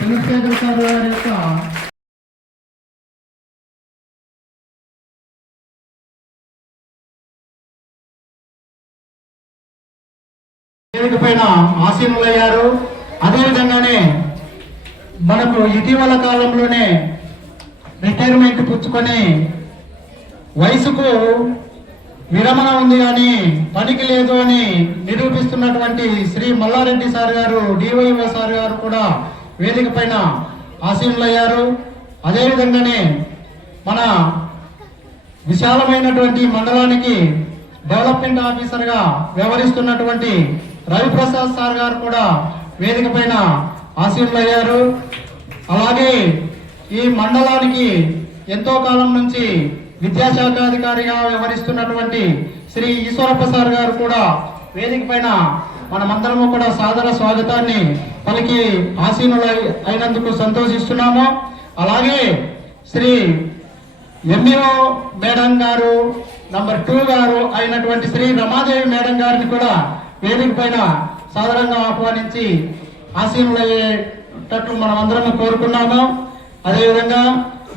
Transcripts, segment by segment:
Chandrasekhar sir గారి యొక్క వేదిక పైన ఆసీనులయ్యారు. అదేవిధంగానే మనకు ఇటీవల కాలంలోనే రిటైర్మెంట్ పుచ్చుకొని వయసుకు విరమణ ఉంది కానీ పనికి లేదు అని నిరూపిస్తున్నటువంటి శ్రీ మల్లారెడ్డి సార్ గారు, డివైఓ సార్ గారు కూడా వేదిక పైన ఆసీనులయ్యారు. అదేవిధంగానే మన విశాలమైనటువంటి మండలానికి డెవలప్మెంట్ ఆఫీసర్గా వ్యవహరిస్తున్నటువంటి రవిప్రసాద్ సార్ గారు కూడా వేదిక పైన ఆసీనులయ్యారు. అలాగే ఈ మండలానికి ఎంతో కాలం నుంచి విద్యాశాఖాధికారిగా వ్యవహరిస్తున్నటువంటి శ్రీ ఈశ్వరప్ప సార్ గారు కూడా వేదిక పైన మనమందరము కూడా సాదర స్వాగతాన్ని పలికి ఆసీనులై అయినందుకు సంతోషిస్తున్నాము. అలాగే శ్రీ ఎంఈఓ మేడం గారు నంబర్ 2 గారు అయినటువంటి శ్రీ రమాదేవి మేడం గారిని కూడా వేదిక పైన సాధారణంగా ఆహ్వానించి ఆసీనులయ్యేటట్లు మనం అందరం కోరుకున్నాము. అదేవిధంగా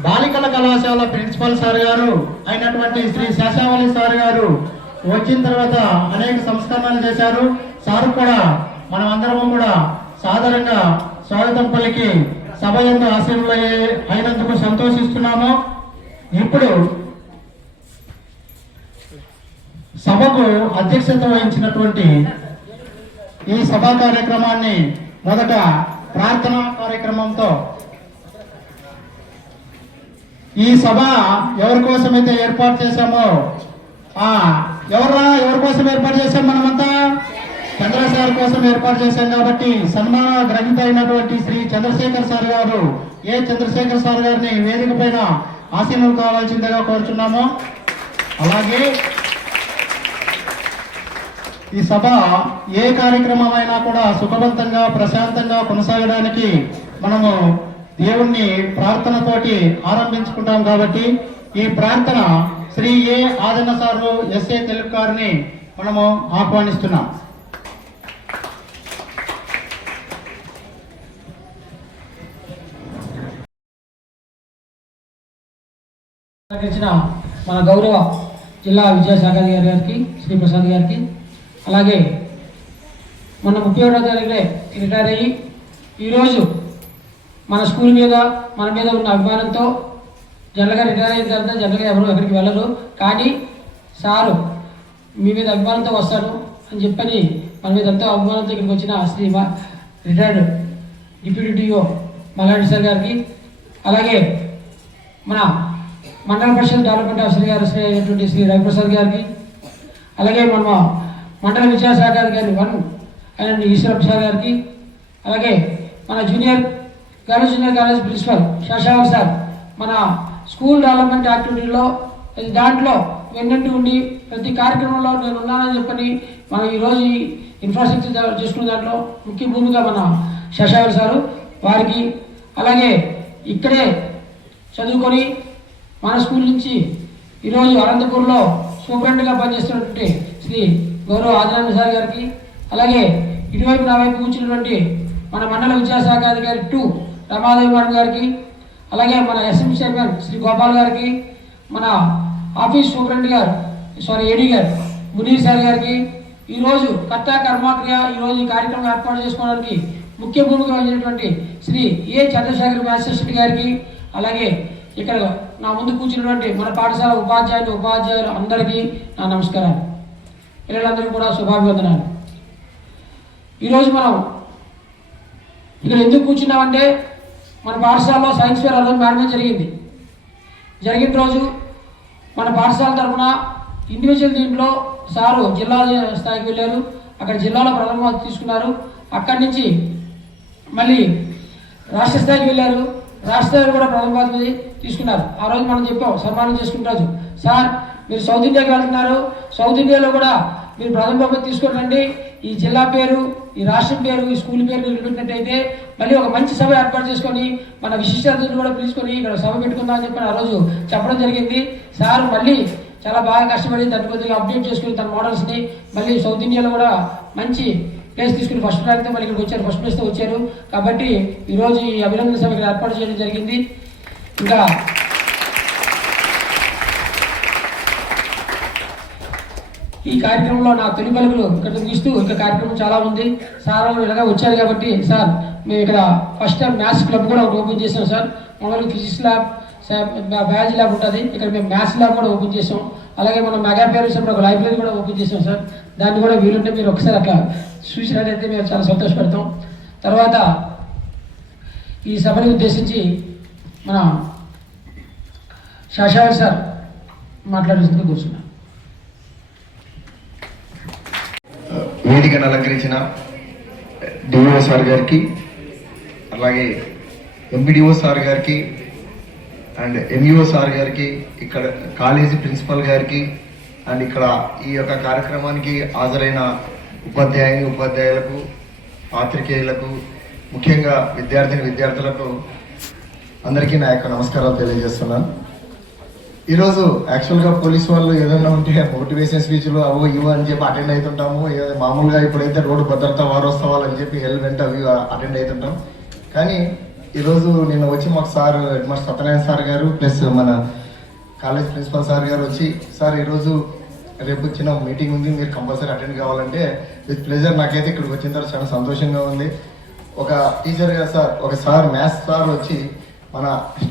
బాలికల కళాశాల ప్రిన్సిపల్ సార్ గారు అయినటువంటి శ్రీ శేషావళి సార్ గారు వచ్చిన తర్వాత అనేక సంస్కరణలు చేశారు. సార్ కూడా మనం అందరము కూడా సాధారణంగా స్వాగతం పలికి సభ యందు ఆసీనులయ్యే అయినందుకు సంతోషిస్తున్నాము. ఇప్పుడు సభకు అధ్యక్షత వహించినటువంటి ఈ సభా కార్యక్రమాన్ని మొదట ప్రార్థనా కార్యక్రమంతో, ఈ సభ ఎవరి కోసమైతే ఏర్పాటు చేశామో ఎవరి కోసం ఏర్పాటు చేశాం? మనమంతా చంద్రశేఖర్ కోసం ఏర్పాటు చేశాం. కాబట్టి సన్మాన గ్రహీత అయినటువంటి శ్రీ చంద్రశేఖర్ సార్ గారు, చంద్రశేఖర్ సార్ గారిని వేదిక పైన ఆసీనులు కావాల్సిందిగా కోరుచున్నాము. అలాగే ఈ సభ ఏ కార్యక్రమం అయినా కూడా సుఖవంతంగా ప్రశాంతంగా కొనసాగడానికి మనము దేవుణ్ణి ప్రార్థనతోటి ఆరంభించుకుంటాం. కాబట్టి ఈ ప్రార్థన శ్రీ ఆదన్న సారు ఎస్ఏ తెలుగు గారిని మనము ఆహ్వానిస్తున్నాం. మన గౌరవ జిల్లా విద్యాశాఖాధికారి గారికి శ్రీ ప్రసాద్ గారికి, అలాగే మన 31వ తారీఖునే రిటైర్ అయ్యి ఈరోజు మన స్కూల్ మీద మన మీద ఉన్న అభిమానంతో జనరల్గా రిటైర్ అయిన తర్వాత జనరల్గా ఎవరు ఎక్కడికి వెళ్ళరు, కానీ సారు మీ మీద అభిమానంతో వస్తాను అని చెప్పని మన మీద ఎంతో అభిమానంతో ఇక్కడికి వచ్చిన Shri retired deputy DO Mallareddy sir గారికి, అలాగే మన మండల పరిషత్ డెవలప్మెంట్ ఆఫీసర్ గారు అయినటువంటి శ్రీ రవిప్రసాద్ గారికి, అలాగే మన మండల విద్యాశాఖాధికారి 1 అయిన ఈశ్వరప్ప సార్ గారికి, అలాగే మన జూనియర్ కాలేజ్ ప్రిన్సిపల్ శేషావళి సార్ మన స్కూల్ డెవలప్మెంట్ యాక్టివిటీలో దాంట్లో వెన్నంటి ఉండి ప్రతి కార్యక్రమంలో నేను ఉన్నానని చెప్పని మనం ఈరోజు ఈ ఇన్ఫ్రాస్ట్రక్చర్ చేసుకునే దాంట్లో ముఖ్య భూమిగా మన శేషావళి సారు వారికి, అలాగే ఇక్కడే చదువుకొని మన స్కూల్ నుంచి ఈరోజు అనంతపూర్లో సూపరింటెండెంట్గా పనిచేస్తున్నటువంటి శ్రీ గౌరవ ఆదినారాయణ సార్ గారికి, అలాగే ఇటువైపు నా వైపు కూర్చున్నటువంటి మన మండల విద్యాశాఖాధికారి 2 రమాదేవి మేడం గారికి, అలాగే మన ఎస్ఎంసీ చైర్మన్ శ్రీ గోపాల్ గారికి, మన ఆఫీస్ సూపరింటెండెంట్ గారు ఏడీ గారు మునీర్ సార్ గారికి, ఈరోజు కర్తా కర్మాక్రియ ఈరోజు ఈ కార్యక్రమం ఏర్పాటు చేసుకోవడానికి ముఖ్య భూమిక వహించినటువంటి శ్రీ చంద్రశేఖర్ మాస్టర్ గారికి, అలాగే ఇక్కడ నా ముందు కూర్చున్నటువంటి మన పాఠశాల ఉపాధ్యాయులు అందరికీ నా నమస్కారాలు. పిల్లలందరికీ కూడా శుభాభివందనాలు. ఈరోజు మనం ఇక్కడ ఎందుకు కూర్చున్నామంటే మన పాఠశాలలో సైన్స్ ఫేర్ రోజు మేడమే జరిగిన రోజు మన పాఠశాల తరఫున ఇండివిజువల్ దీంట్లో సారు జిల్లా స్థాయికి వెళ్ళారు. అక్కడ జిల్లాలో ప్రథమ తీసుకున్నారు. అక్కడి నుంచి మళ్ళీ రాష్ట్ర స్థాయికి వెళ్ళారు. రాష్ట్ర స్థాయిలో కూడా ప్రథమ బాధ్యత తీసుకున్నారు. ఆ రోజు మనం చెప్పాం సన్మానం చేసుకున్న రోజు, సార్ మీరు సౌత్ ఇండియాకి వెళ్తున్నారు, సౌత్ ఇండియాలో కూడా మీరు ప్రథమ బహుమతి తీసుకురండి, ఈ జిల్లా పేరు, ఈ రాష్ట్రం పేరు, ఈ స్కూల్ పేరు నిలబెట్టినట్టయితే మళ్ళీ ఒక మంచి సభ ఏర్పాటు చేసుకొని మన విశిష్ట అతిథులు కూడా పిలుచుకొని ఇక్కడ సభ పెట్టుకుందాం అని చెప్పి ఆ రోజు చెప్పడం జరిగింది. సార్ మళ్ళీ చాలా బాగా కష్టపడి దాన్ని కొద్దిగా అప్డేట్ చేసుకుని తన మోడల్స్ని మళ్ళీ సౌత్ ఇండియాలో కూడా మంచి ప్లేస్ తీసుకుని ఫస్ట్ ర్యాంక్తో మళ్ళీ ఇక్కడికి వచ్చారు, ఫస్ట్ ప్లేస్తో వచ్చారు. కాబట్టి ఈరోజు ఈ అభినందన సభ ఇక్కడ ఏర్పాటు చేయడం జరిగింది. ఇంకా ఈ కార్యక్రమంలో నా తొలి పలుకులు ఇక్కడ ముగిస్తూ ఇంకా కార్యక్రమం చాలా ఉంది. సార్ ఇలాగా వచ్చారు కాబట్టి సార్ మేము ఇక్కడ ఫస్ట్ టైం మ్యాథ్స్ క్లబ్ కూడా ఒకటి ఓపెన్ చేసాం సార్. మామూలుగా ఫిజిక్స్ ల్యాబ్, బయాలజీ ల్యాబ్ ఉంటుంది, ఇక్కడ మేము మ్యాథ్స్ ల్యాబ్ కూడా ఓపెన్ చేసాం. అలాగే మనం మెగా పేరెంట్స్ ఒక లైబ్రరీ కూడా ఓపెన్ చేసాం సార్. దాన్ని కూడా వీలుంటే మీరు ఒకసారి అట్లా చూసినట్టయితే మేము చాలా సంతోషపడతాం. తర్వాత ఈ సభని ఉద్దేశించి మన శాషావతి సార్ మాట్లాడాల్సిందిగా కూర్చున్నాం. వేదికను అలంకరించిన డిఓ సార్ గారికి, అలాగే ఎంపీడీఓ సార్ గారికి అండ్ ఎంఈఓ సార్ గారికి, ఇక్కడ కాలేజీ ప్రిన్సిపల్ గారికి అండ్ ఇక్కడ ఈ యొక్క కార్యక్రమానికి హాజరైన ఉపాధ్యాయులకు, పాత్రికేయులకు, ముఖ్యంగా విద్యార్థులకు అందరికీ నా యొక్క నమస్కారాలు తెలియజేస్తున్నాను. ఈరోజు యాక్చువల్గా పోలీసు వాళ్ళు ఏదైనా ఉంటే మోటివేషన్ స్పీచ్లు అవో ఇవో అని చెప్పి అటెండ్ అవుతుంటాము. మామూలుగా ఇప్పుడైతే రోడ్డు భద్రతా వారోత్సవాలు అని చెప్పి హెల్మెట్ అవి అటెండ్ అవుతుంటాం. కానీ ఈరోజు నిన్న వచ్చి మాకు sir head master Satyanarayana sir గారు ప్లస్ మన కాలేజ్ ప్రిన్సిపల్ సార్ గారు వచ్చి, సార్ ఈరోజు రేపు చిన్న మీటింగ్ ఉంది, మీరు కంపల్సరీ అటెండ్ కావాలంటే విత్ ప్లెజర్ నాకైతే ఇక్కడికి వచ్చిన తర్వాత చాలా సంతోషంగా ఉంది. ఒక టీచర్గా సార్, ఒక సార్ మ్యాథ్స్ సార్ వచ్చి మన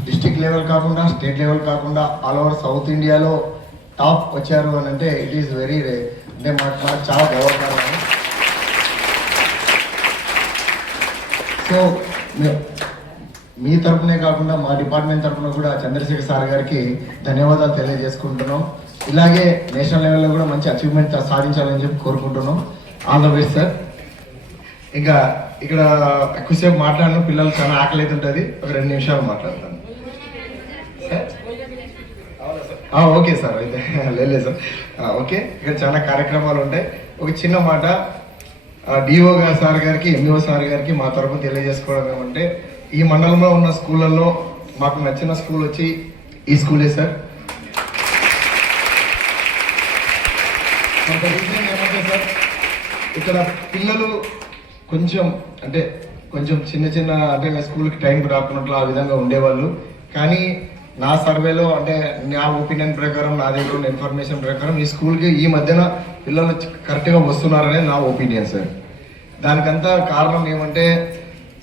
డిస్టిక్ లెవెల్ కాకుండా, స్టేట్ లెవెల్ కాకుండా ఆల్ ఓవర్ సౌత్ ఇండియాలో టాప్ వచ్చారు అని అంటే ఇట్ ఈస్ వెరీ అంటే మనకు చాలా గౌరవకరమైన. సో మీ తరఫునే కాకుండా మా డిపార్ట్మెంట్ తరఫున కూడా చంద్రశేఖర్ సార్ గారికి ధన్యవాదాలు తెలియజేసుకుంటున్నాం. ఇలాగే నేషనల్ లెవెల్లో కూడా మంచి అచీవ్మెంట్ సాధించాలని చెప్పి కోరుకుంటున్నాం. All the best sir. ఇంకా ఇక్కడ ఎక్కువసేపు మాట్లాడిన పిల్లలు చాలా ఆకలి అయితే ఉంటుంది, ఒక 2 నిమిషాలు మాట్లాడతాను సార్. ఓకే సార్, అయితే లేదు సార్. ఓకే, ఇక్కడ చాలా కార్యక్రమాలు ఉంటాయి. ఒక చిన్న మాట డిఓ గారు సార్ గారికి, ఎంఈఓ సార్ గారికి మా తరఫున తెలియజేసుకోవడం ఏమంటే, ఈ మండలంలో ఉన్న స్కూళ్ళల్లో మాకు నచ్చిన స్కూల్ వచ్చి ఈ స్కూలే సార్. ఏమంటే సార్, ఇక్కడ పిల్లలు కొంచెం చిన్న అంటే స్కూల్కి టైంకి రాకున్నట్లు ఆ విధంగా ఉండేవాళ్ళు. కానీ నా సర్వేలో అంటే నా ఒపీనియన్ ప్రకారం, నా దగ్గర ఉన్న ఇన్ఫర్మేషన్ ప్రకారం ఈ స్కూల్కి ఈ మధ్యన పిల్లలు కరెక్ట్గా వస్తున్నారనే నా ఒపీనియన్ సార్. దానికంతా కారణం ఏమంటే,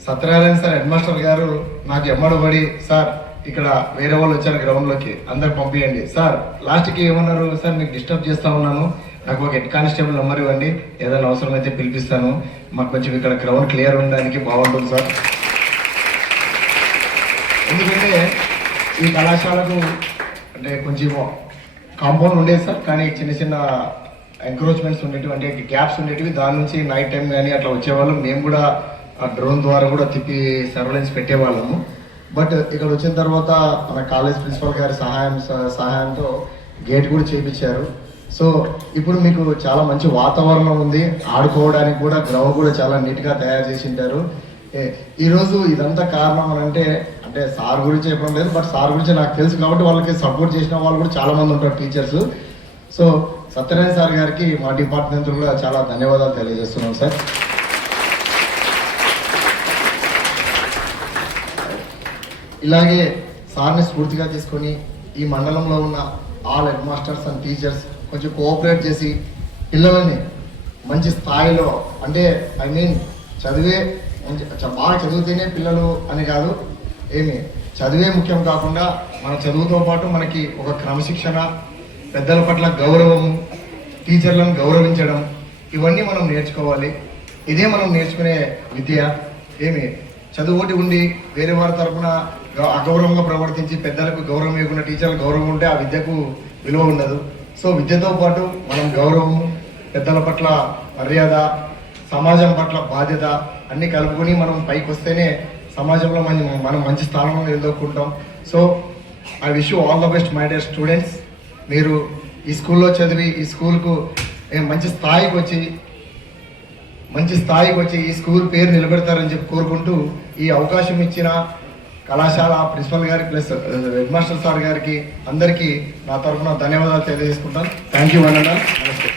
సత్యనారాయణ సార్ హెడ్ మాస్టర్ గారు నాకు ఎమ్మడబడి, సార్ ఇక్కడ వేరే వాళ్ళు వచ్చారు గ్రౌండ్లోకి, అందరు పంపించండి సార్. లాస్ట్కి ఏమన్నారు, సార్ మీకు డిస్టర్బ్ చేస్తా ఉన్నాను, నాకు ఒక హెడ్ కానిస్టేబుల్ నెంబర్ ఇవ్వండి, ఏదైనా అవసరం అయితే పిలిపిస్తాను, మాకు కొంచెం ఇక్కడ గ్రౌండ్ క్లియర్ ఉండడానికి బాగుంటుంది సార్. ఎందుకంటే ఈ కళాశాలకు అంటే కొంచెం కాంపౌండ్ ఉండేది సార్, కానీ చిన్న ఎంక్రోచ్మెంట్స్ ఉండేటివి, అంటే గ్యాప్స్ ఉండేటివి. దాని నుంచి నైట్ టైం కానీ అట్లా వచ్చేవాళ్ళం. మేము కూడా ఆ డ్రోన్ ద్వారా కూడా తిప్పి సర్వేలెన్స్ పెట్టేవాళ్ళము. బట్ ఇక్కడ వచ్చిన తర్వాత మన కాలేజ్ ప్రిన్సిపల్ గారి సహాయంతో గేట్ కూడా చేయించారు. సో ఇప్పుడు మీకు చాలా మంచి వాతావరణం ఉంది, ఆడుకోవడానికి కూడా గ్రౌండ్ కూడా చాలా నీట్గా తయారు చేసి ఉంటారు. ఈరోజు ఇదంతా కారణం అని అంటే సార్ గురించి చెప్పడం లేదు, బట్ సార్ గురించి నాకు తెలుసు కాబట్టి వాళ్ళకి సపోర్ట్ చేసిన వాళ్ళు కూడా చాలా మంది ఉంటారు టీచర్స్. సో సత్యనారాయణ సార్ గారికి మా డిపార్ట్మెంట్ కూడా చాలా ధన్యవాదాలు తెలియజేస్తున్నాం సార్. ఇలాగే సార్ని స్ఫూర్తిగా తీసుకొని ఈ మండలంలో ఉన్న all head masters and teachers కొంచెం కోఆపరేట్ చేసి పిల్లలని మంచి స్థాయిలో, అంటే చదివే బాగా చదివితేనే పిల్లలు అని కాదు, చదివే ముఖ్యం కాకుండా మన చదువుతో పాటు మనకి ఒక క్రమశిక్షణ, పెద్దల పట్ల గౌరవము, టీచర్లను గౌరవించడం, ఇవన్నీ మనం నేర్చుకోవాలి. ఇదే మనం నేర్చుకునే విద్య. చదువుటి ఉండి వేరే వారి తరఫున అగౌరవంగా ప్రవర్తించి పెద్దలకు గౌరవం ఇవ్వకుండా టీచర్లకు గౌరవం ఉంటే ఆ విద్యకు విలువ ఉండదు. సో విద్యతో పాటు మనం గౌరవము, పెద్దల పట్ల మర్యాద, సమాజం పట్ల బాధ్యత అన్నీ కలుపుకొని మనం పైకి వస్తేనే సమాజంలో మనం మంచి స్థానంలో నిలదొక్కుంటాం. So I wish you all the best my dear students. మీరు ఈ స్కూల్లో చదివి ఈ స్కూల్కు మంచి స్థాయికి వచ్చి ఈ స్కూల్ పేరు నిలబెడతారని చెప్పి కోరుకుంటూ, ఈ అవకాశం ఇచ్చిన కళాశాల ప్రిన్సిపల్ గారి ప్లస్ హెడ్ మాస్టర్ సార్ గారికి అందరికీ నా తరఫున ధన్యవాదాలు తెలియజేసుకుంటాను. థ్యాంక్ యూ అన్న. నమస్తే.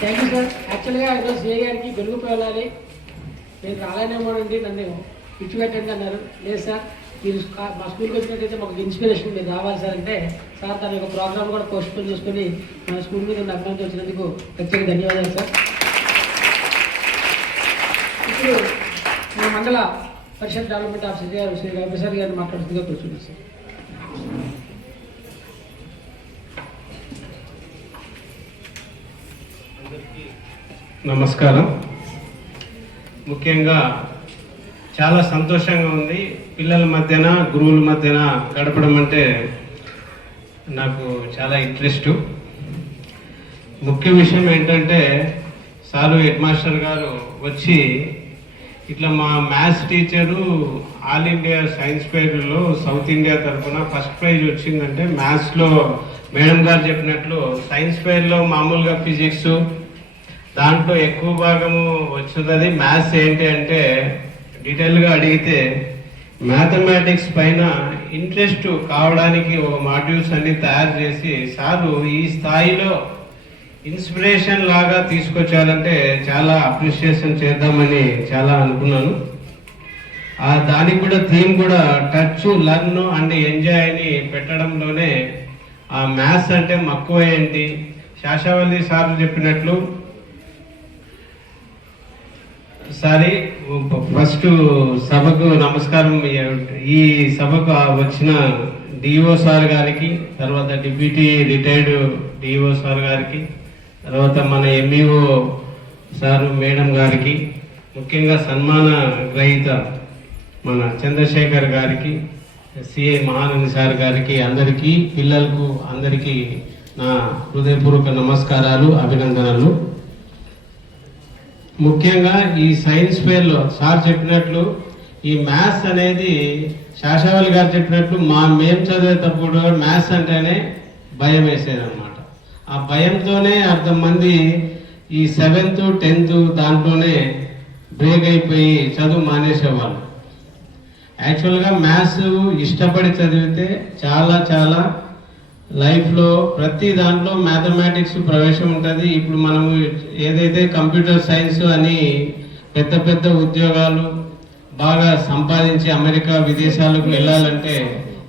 Thank you sir. యాక్చువల్గా ఈరోజు సిఐ గారికి గొలుగుకు వెళ్ళాలి, నేను రాలేనేమోనండి, నన్ను పిచ్చి పెట్టండి అన్నారు. లేదు సార్, మీరు మా స్కూల్కి వచ్చినట్టయితే మాకు ఇన్స్పిరేషన్, మీరు రావాలి సార్ అంటే, సార్ తన యొక్క ప్రోగ్రామ్ కూడా పోస్ట్పోన్ చేసుకుని మన స్కూల్ మీద ఉన్న అభినందన వచ్చినందుకు ప్రత్యేక ధన్యవాదాలు సార్. ఇప్పుడు మన మండల పరిషత్ డెవలప్మెంట్ ఆఫీసర్ గారు శ్రీ రవిప్రసాద్ గారిని మాట్లాడుతుందిగా కూర్చున్నాం సార్. నమస్కారం. ముఖ్యంగా చాలా సంతోషంగా ఉంది. పిల్లల మధ్యన గురువుల మధ్యన గడపడం అంటే నాకు చాలా ఇంట్రెస్ట్. ముఖ్య విషయం ఏంటంటే సారు హెడ్ మాస్టర్ గారు వచ్చి ఇట్లా మా maths teacher all India science ఫెయిర్లో సౌత్ ఇండియా తరఫున ఫస్ట్ ప్రైజ్ వచ్చిందంటే మ్యాథ్స్లో మేడం గారు చెప్పినట్లు సైన్స్ ఫెయిర్లో మామూలుగా ఫిజిక్స్ దాంట్లో ఎక్కువ భాగము వచ్చుతుంది. మ్యాథ్స్ ఏంటి అంటే డీటెయిల్గా అడిగితే మ్యాథమెటిక్స్ పైన ఇంట్రెస్ట్ కావడానికి ఒక మాడ్యూల్స్ అన్ని తయారు చేసి సారు ఈ స్థాయిలో ఇన్స్పిరేషన్ లాగా తీసుకొచ్చారంటే చాలా అప్రిషియేషన్ చేద్దామని చాలా అనుకున్నాను. దానికి కూడా థీమ్ కూడా టచ్, లర్న్ అండ్ ఎంజాయ్ అని పెట్టడంలోనే ఆ మ్యాథ్స్ అంటే మక్కువ ఏంటి, శాశావల్లి సార్ చెప్పినట్లు సారీ ఫస్ట్ సభకు నమస్కారం. ఈ సభకు వచ్చిన డిఓ సార్ గారికి, తర్వాత డిప్యూటీ రిటైర్డ్ డిఓ సార్ గారికి, తర్వాత మన ఎంఈఓ సార్ మేడం గారికి, ముఖ్యంగా సన్మాన గ్రహీత మన చంద్రశేఖర్ గారికి, సిఐ మహానంది సార్ గారికి, అందరికీ పిల్లలకు అందరికీ నా హృదయపూర్వక నమస్కారాలు, అభినందనలు. ముఖ్యంగా ఈ సైన్స్ ఫెయిర్లో సార్ చెప్పినట్లు ఈ మ్యాథ్స్ అనేది శాశావల్లి గారు చెప్పినట్లు మేము చదివేటప్పుడు మ్యాథ్స్ అంటేనే భయం వేసేదన్నమాట. ఆ భయంతోనే అర్థం మంది ఈ 7th 10th దాంట్లోనే బ్రేక్ అయిపోయి చదువు మానేసేవాళ్ళు. యాక్చువల్గా మ్యాథ్స్ ఇష్టపడి చదివితే చాలా లైఫ్లో ప్రతి దాంట్లో మ్యాథమెటిక్స్ ప్రవేశం ఉంటుంది. ఇప్పుడు మనము ఏదైతే కంప్యూటర్ సైన్స్ అని పెద్ద ఉద్యోగాలు బాగా సంపాదించి అమెరికా విదేశాలకు వెళ్ళాలంటే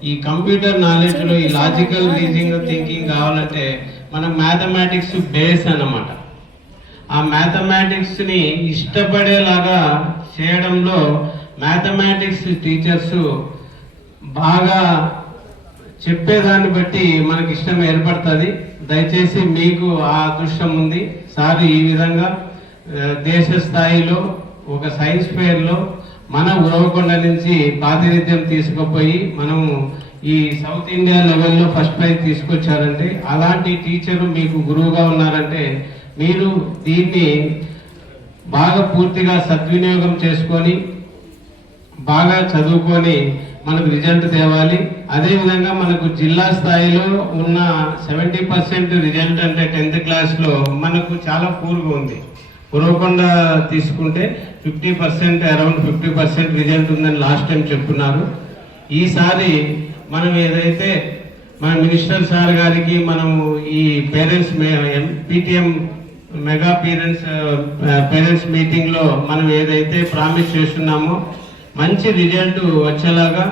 ఈ కంప్యూటర్ నాలెడ్జ్లో ఈ లాజికల్ రీజనింగ్ థింకింగ్ కావాలంటే మనకు మ్యాథమెటిక్స్ బేస్ అన్నమాట. ఆ మ్యాథమెటిక్స్ని ఇష్టపడేలాగా చేయడంలో మ్యాథమెటిక్స్ టీచర్స్ బాగా చెప్పేదాన్ని బట్టి మనకి ఇష్టం ఏర్పడుతుంది. దయచేసి మీకు ఆ అదృష్టం ఉంది. సార్ ఈ విధంగా దేశ స్థాయిలో ఒక సైన్స్ ఫెయిర్లో మన ఉరవకొండ నుంచి ప్రాతినిధ్యం తీసుకుపోయి మనము ఈ సౌత్ ఇండియా లెవెల్లో ఫస్ట్ ప్రైజ్ తీసుకొచ్చారంటే, అలాంటి టీచరు మీకు గురువుగా ఉన్నారంటే మీరు దీన్ని బాగా పూర్తిగా సద్వినియోగం చేసుకొని బాగా చదువుకొని మనకు రిజల్ట్ తేవాలి. అదేవిధంగా మనకు జిల్లా స్థాయిలో ఉన్న 70% రిజల్ట్ అంటే 10th క్లాస్లో మనకు చాలా పూర్గా ఉంది. ఉరవకొండ తీసుకుంటే 50% అరౌండ్ 50% రిజల్ట్ ఉందని లాస్ట్ టైం చెప్తున్నారు. ఈసారి మనం ఏదైతే మన మినిస్టర్ సార్ గారికి మనము ఈ పేరెంట్స్ పీటీఎం మెగా పేరెంట్స్ మీటింగ్లో మనం ఏదైతే ప్రామిస్ చేస్తున్నామో మంచి రిజల్ట్ వచ్చేలాగా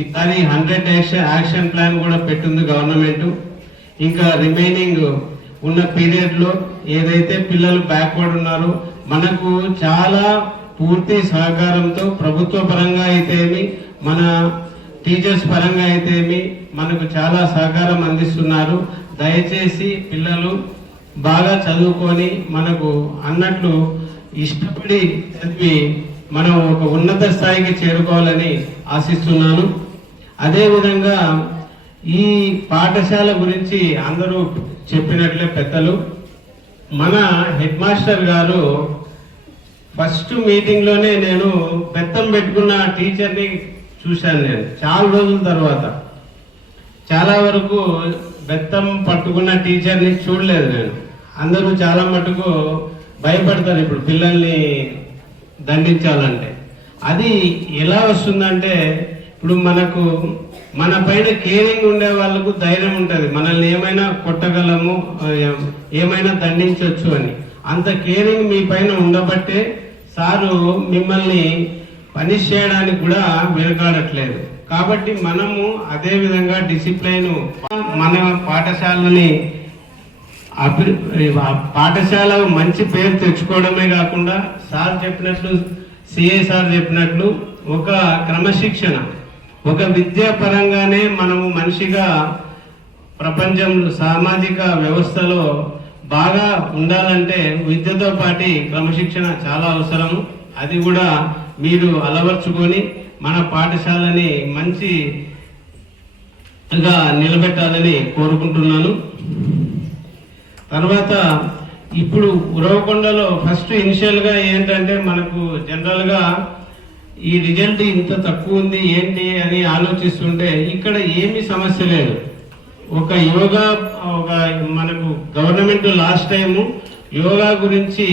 ఈసారి 100 యాక్షన్ ప్లాన్ కూడా పెట్టింది గవర్నమెంట్. ఇంకా రిమైనింగ్ ఉన్న పీరియడ్లో ఏదైతే పిల్లలు బ్యాక్వర్డ్ ఉన్నారో మనకు చాలా పూర్తి సహకారంతో ప్రభుత్వ పరంగా అయితేమి మన టీచర్స్ పరంగా అయితేమి మనకు చాలా సహకారం అందిస్తున్నారు. దయచేసి పిల్లలు బాగా చదువుకొని మనకు అన్నట్లు ఇష్టపడి చదివి మనం ఒక ఉన్నత స్థాయికి చేరుకోవాలని ఆశిస్తున్నాను. అదేవిధంగా ఈ పాఠశాల గురించి అందరూ చెప్పినట్లే పెద్దలు, మన హెడ్ మాస్టర్ గారు ఫస్ట్ మీటింగ్లోనే నేను బెత్తం పెట్టుకున్న టీచర్ని చూశాను. నేను చాలా రోజుల తర్వాత చాలా వరకు బెత్తం పట్టుకున్న టీచర్ని చూడలేదు నేను. అందరూ చాలా మటుకు భయపడతారు ఇప్పుడు పిల్లల్ని దండించాలంటే. అది ఎలా వస్తుందంటే ఇప్పుడు మనకు మన పైన కేరింగ్ ఉండే వాళ్ళకు ధైర్యం ఉంటుంది, మనల్ని ఏమైనా కొట్టగలము, ఏమైనా దండించవచ్చు అని. అంత కేరింగ్ మీ పైన ఉండబట్టే సారు మిమ్మల్ని పనిష్ చేయడానికి కూడా వెనుకాడట్లేదు. కాబట్టి మనము అదే విధంగా డిసిప్లైన్ మన పాఠశాలని పాఠశాల మంచి పేరు తెచ్చుకోవడమే కాకుండా సార్ చెప్పినట్లు సిఐ సార్ చెప్పినట్లు ఒక క్రమశిక్షణ, ఒక విద్యా పరంగానే మనము మనిషిగా ప్రపంచంలో సామాజిక వ్యవస్థలో బాగా ఉండాలంటే విద్యతో పాటు క్రమశిక్షణ చాలా అవసరము. అది కూడా మీరు అలవర్చుకొని మన పాఠశాలని మంచిగా నిలబెట్టాలని కోరుకుంటున్నాను. తర్వాత ఇప్పుడు ఉరవకొండలో ఫస్ట్ ఇనిషియల్గా ఏంటంటే మనకు జనరల్గా ఈ రిజల్ట్ ఇంత తక్కువ ఉంది ఏంటి అని ఆలోచిస్తుంటే ఇక్కడ ఏమీ సమస్య లేదు. ఒక మనకు గవర్నమెంట్ లాస్ట్ టైము యోగా గురించి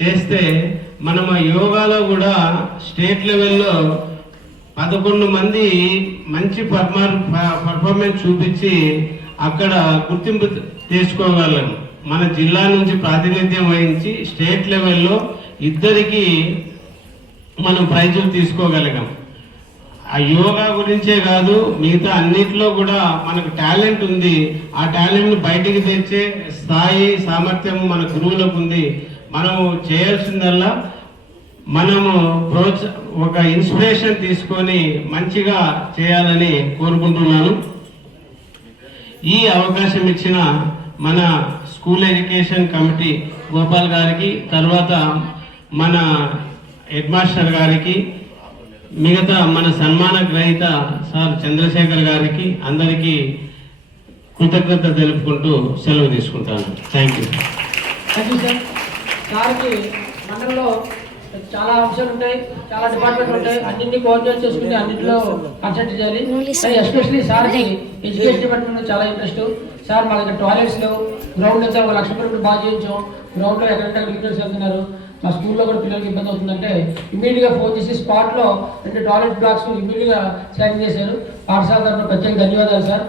చేస్తే మనం ఆ యోగాలో కూడా స్టేట్ లెవెల్లో 11 మంది మంచి పర్ఫార్మెన్స్ చూపించి అక్కడ గుర్తింపు తీసుకోగలం. మన జిల్లా నుంచి ప్రాతినిధ్యం వహించి స్టేట్ లెవెల్లో 2 మనం ప్రైజులు తీసుకోగలిగాం. ఆ యోగా గురించే కాదు, మిగతా అన్నిట్లో కూడా మనకు టాలెంట్ ఉంది. ఆ టాలెంట్ని బయటికి తెచ్చే స్థాయి సామర్థ్యం మన గురువులకు ఉంది. మనము చేయాల్సిందల్లా మనము ఒక ఇన్స్పిరేషన్ తీసుకొని మంచిగా చేయాలని కోరుకుంటున్నాను. ఈ అవకాశం ఇచ్చిన మన స్కూల్ ఎడ్యుకేషన్ కమిటీ గోపాల్ గారికి, తర్వాత మన హెడ్ మాస్టర్ గారికి, మిగతా మన సన్మాన గ్రహీత సార్ చంద్రశేఖర్ గారికి అందరికీ కృతజ్ఞత తెలుపుకుంటూ సెలవు తీసుకుంటాను. Thank you. Thank you sir. సార్కి మండలంలో చాలా అంశాలు ఉంటాయి, చాలా డిపార్ట్మెంట్లు ఉంటాయి, అన్నింటినీ కోఆర్డినేట్ చేసుకుని అన్నింటిలో కాన్సన్ట్రేట్ చేయాలి. కానీ ఎస్పెషల్లీ సార్కి ఎడ్యుకేషన్ డిపార్ట్మెంట్ చాలా ఇంట్రెస్ట్. సార్ మా దగ్గర టాయిలెట్స్ లేవు, గ్రౌండ్ వచ్చా 1 లక్ష రూపాయలు బాగా చేయించాం. గ్రౌండ్లో ఎక్కడెక్కడ లీడర్స్ వెళ్తున్నారు, మా స్కూల్లో కూడా పిల్లలకి ఇబ్బంది అవుతుందంటే ఇమీడియట్గా ఫోన్ చేసి స్పాట్లో 2 టాయిలెట్ బ్లాక్స్ ఇమీడియట్గా సైన్ చేశారు. పాఠశాల తరఫున ప్రత్యేక ధన్యవాదాలు సార్.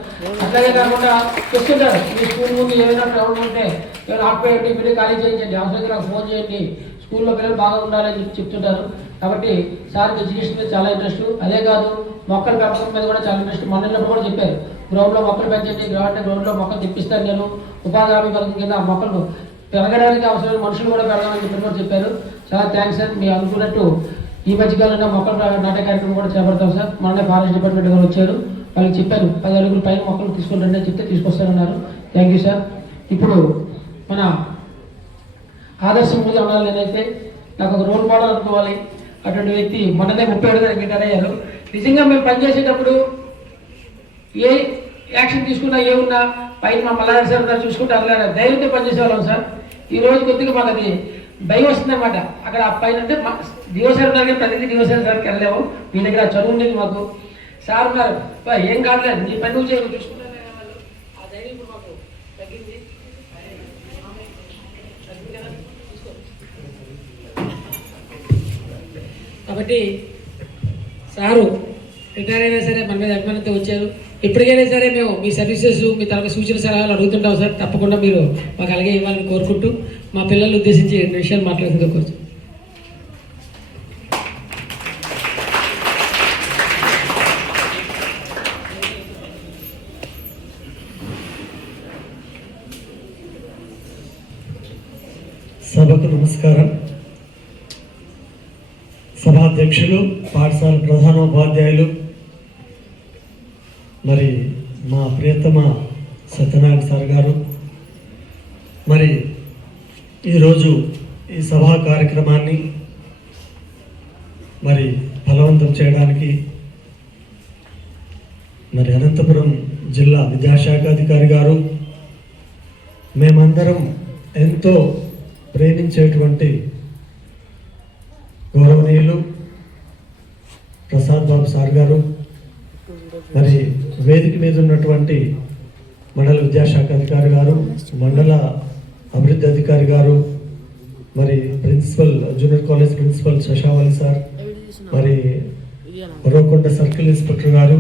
అట్లాగే కాకుండా చెప్తుంటారు, మీ స్కూల్ ముందు ఏమైనా గ్రౌండ్ ఉంటే ఏమైనా ఆపిపోయండి, మీరు ఖాళీ చేయించండి, అవసరం నాకు ఫోన్ చేయండి, స్కూల్లో పిల్లలు బాగా ఉండాలని చెప్తుంటారు. కాబట్టి సార్కి ఎడ్యుకేషన్ మీద చాలా ఇంట్రెస్ట్. అదే కాదు, మొక్కల పెంపకం మీద కూడా చాలా ఇంట్రెస్ట్. మొన్నప్పుడు కూడా చెప్పారు, గ్రౌండ్లో మొక్కలు పెంచండి, గ్రౌండ్లో మొక్కలు తెప్పిస్తాను నేను, ఉపాధి హామీ పథకం కింద ఆ మొక్కలు పెరగడానికి అవసరమైన మనుషులు కూడా పెరగాలని చెప్పి కూడా చెప్పారు. చాలా థ్యాంక్స్ సార్. మీరు అనుకున్నట్టు ఈ మధ్యకాలంలో మొక్కలు నాటే కార్యక్రమం కూడా చేపడతాం సార్. మొన్న ఫారెస్ట్ డిపార్ట్మెంట్ గారు వచ్చారు, వాళ్ళకి చెప్పారు 10 అడుగుల పైన మొక్కలు తీసుకుంటారని చెప్తే తీసుకొస్తారన్నారు. Thank you sir. ఇప్పుడు మన ఆదర్శం మీద ఉండాలి. నేనైతే నాకు ఒక రోల్ మోడల్ అనుకోవాలి. అటువంటి వ్యక్తి మొన్ననే 37 రిటైర్ అయ్యారు. నిజంగా మేము పనిచేసేటప్పుడు ఏ యాక్షన్ తీసుకున్నా ఏమున్నా పైన మా మల్లారెడ్డి సార్ గారు చూసుకుంటే అలా ధైర్యంతో పనిచేసేవాళ్ళం సార్. ఈ రోజు కొద్దిగా మాకు అది భయం వస్తుందన్నమాట. అక్కడ ఆ పైన అంటే దివసారి ఉన్నారు, ప్రతిదీ దివసారి సార్కి వెళ్ళలేము. మీ దగ్గర చదువు ఉండేది మాకు. సార్ ఉన్నారు, ఏం కాదులేదు, నీ పని నువ్వు చేయకు చూసుకుంటానే వాళ్ళు. ఆ ధైర్యం ఇప్పుడు మాకు తగ్గింది. కాబట్టి సారు రిటైర్ అయినా సరే మన మీద అభిమానంతో వచ్చారు. ఎప్పటికైనా సరే మేము మీ సర్వీసెస్, మీ తరగతి సూచన సలహాలు అడుగుతుంటాం సార్. తప్పకుండా మీరు మాకు అలాగే ఇవ్వాలని కోరుకుంటూ మా పిల్లల్ని ఉద్దేశించి 2 విషయాలు మాట్లాడుతుందో కోరుచు. సభకు నమస్కారం. సభాధ్యక్షులు, పాఠశాల ప్రధానోపాధ్యాయులు, మరి మా ప్రియతమ సత్యనారాయణ సార్ గారు, మరి ఈరోజు ఈ సభా కార్యక్రమాన్ని మరి ఫలవంతం చేయడానికి మరి అనంతపురం జిల్లా విద్యాశాఖ అధికారి గారు, మేమందరం ఎంతో ప్రేమించేటువంటి గౌరవనీయులు ప్రసాద్ బాబు సార్ గారు, మరి వేదిక మీద ఉన్నటువంటి మండల విద్యాశాఖ అధికారి గారు, మండల అభివృద్ధి అధికారి గారు, మరి principal junior college principal Shashavali sir, మరి ఉరవకొండ సర్కిల్ ఇన్స్పెక్టర్ గారు,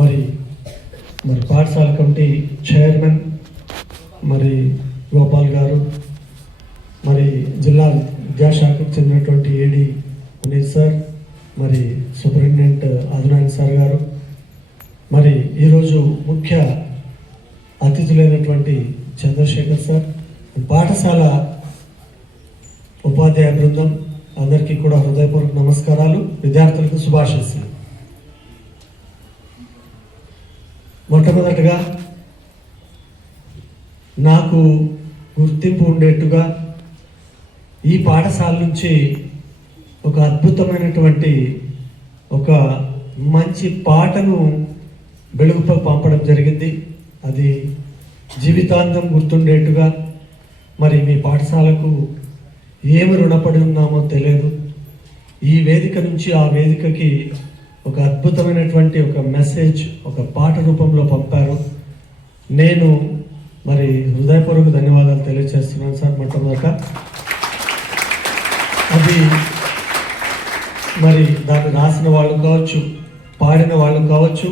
మరి పాఠశాల కమిటీ చైర్మన్ మరి గోపాల్ గారు, మరి జిల్లా విద్యాశాఖకు చెందినటువంటి ఏడి అనిల్ సార్, మరి సూపరింటెండెంట్ ఆదినారాయణ సార్ గారు, మరి ఈరోజు ముఖ్య అతిథులైనటువంటి చంద్రశేఖర్ సార్, పాఠశాల ఉపాధ్యాయ బృందం అందరికీ కూడా హృదయపూర్వక నమస్కారాలు, విద్యార్థులకు శుభాశీస్సులు. మొట్టమొదటగా నాకు గుర్తింపు ఉండేట్టుగా ఈ పాఠశాల నుంచి ఒక అద్భుతమైనటువంటి ఒక మంచి పాటను వెలుగుపై పంపడం జరిగింది. అది జీవితాంతం గుర్తుండేట్టుగా మరి మీ పాఠశాలకు ఏమి రుణపడి ఉన్నామో తెలియదు. ఈ వేదిక నుంచి ఆ వేదికకి ఒక అద్భుతమైనటువంటి ఒక మెసేజ్ ఒక పాట రూపంలో పంపారు. నేను మరి హృదయపూర్వక ధన్యవాదాలు తెలియజేస్తున్నాను సార్. మొట్టమొదట అది మరి దాన్ని రాసిన వాళ్ళు కావచ్చు, పాడిన వాళ్ళు కావచ్చు,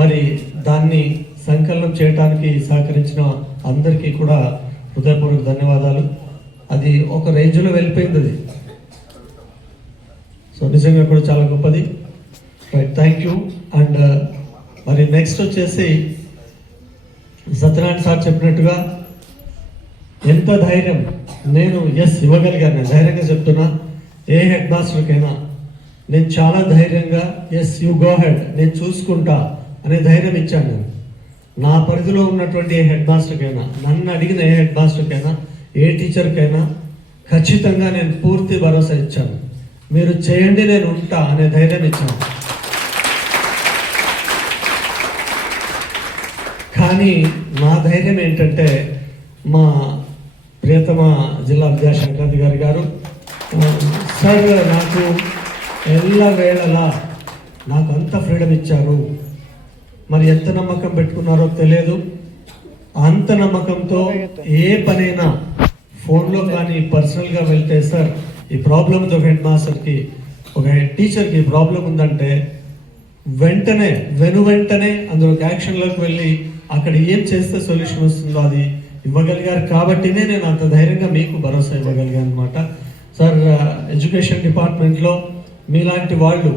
మరి దాన్ని సంకలనం చేయడానికి సహకరించిన అందరికీ కూడా హృదయపూర్వక ధన్యవాదాలు. అది ఒక రేంజ్లో వెళ్ళిపోయింది అది. సో నిజంగా కూడా చాలా గొప్పది. Right, thank you. అండ్ మరి నెక్స్ట్ వచ్చేసి సత్యనారాయణ సార్ చెప్పినట్టుగా ఎంత ధైర్యం నేను ఇవ్వగలిగాను. నేను ధైర్యంగా చెప్తున్నా, ఏ హెడ్ మాస్టర్కైనా నేను చాలా ధైర్యంగా యూ గో హెడ్, నేను చూసుకుంటా అనే ధైర్యం ఇచ్చాను. నేను నా పరిధిలో ఉన్నటువంటి ఏ హెడ్ మాస్టర్కైనా, నన్ను అడిగిన ఏ హెడ్ మాస్టర్కైనా, ఏ టీచర్కైనా ఖచ్చితంగా నేను పూర్తి భరోసా ఇచ్చాను. మీరు చేయండి, నేను ఉంటా అనే ధైర్యం ఇచ్చాను. కానీ నా ధైర్యం ఏంటంటే మా ప్రియతమ జిల్లా విద్యాశాఖ అధికారి గారు సార్ నాకు ఎల్లవేళలా నాకు అంత ఫ్రీడమ్ ఇచ్చారు. మరి ఎంత నమ్మకం పెట్టుకున్నారో తెలియదు. అంత నమ్మకంతో ఏ పనైనా ఫోన్లో కానీ పర్సనల్గా వెళ్తే, సార్ ఈ ప్రాబ్లం ఉంది, ఒక హెడ్ మాస్టర్కి ఒక హెడ్ టీచర్కి ప్రాబ్లం ఉందంటే వెంటనే వెంటనే అందులో యాక్షన్లోకి వెళ్ళి అక్కడ ఏం చేస్తే సొల్యూషన్ వస్తుందో అది ఇవ్వగలిగారు. కాబట్టినే నేను అంత ధైర్యంగా మీకు భరోసా ఇవ్వగలిగాను అనమాట. సార్ ఎడ్యుకేషన్ డిపార్ట్మెంట్లో మీలాంటి వాళ్ళు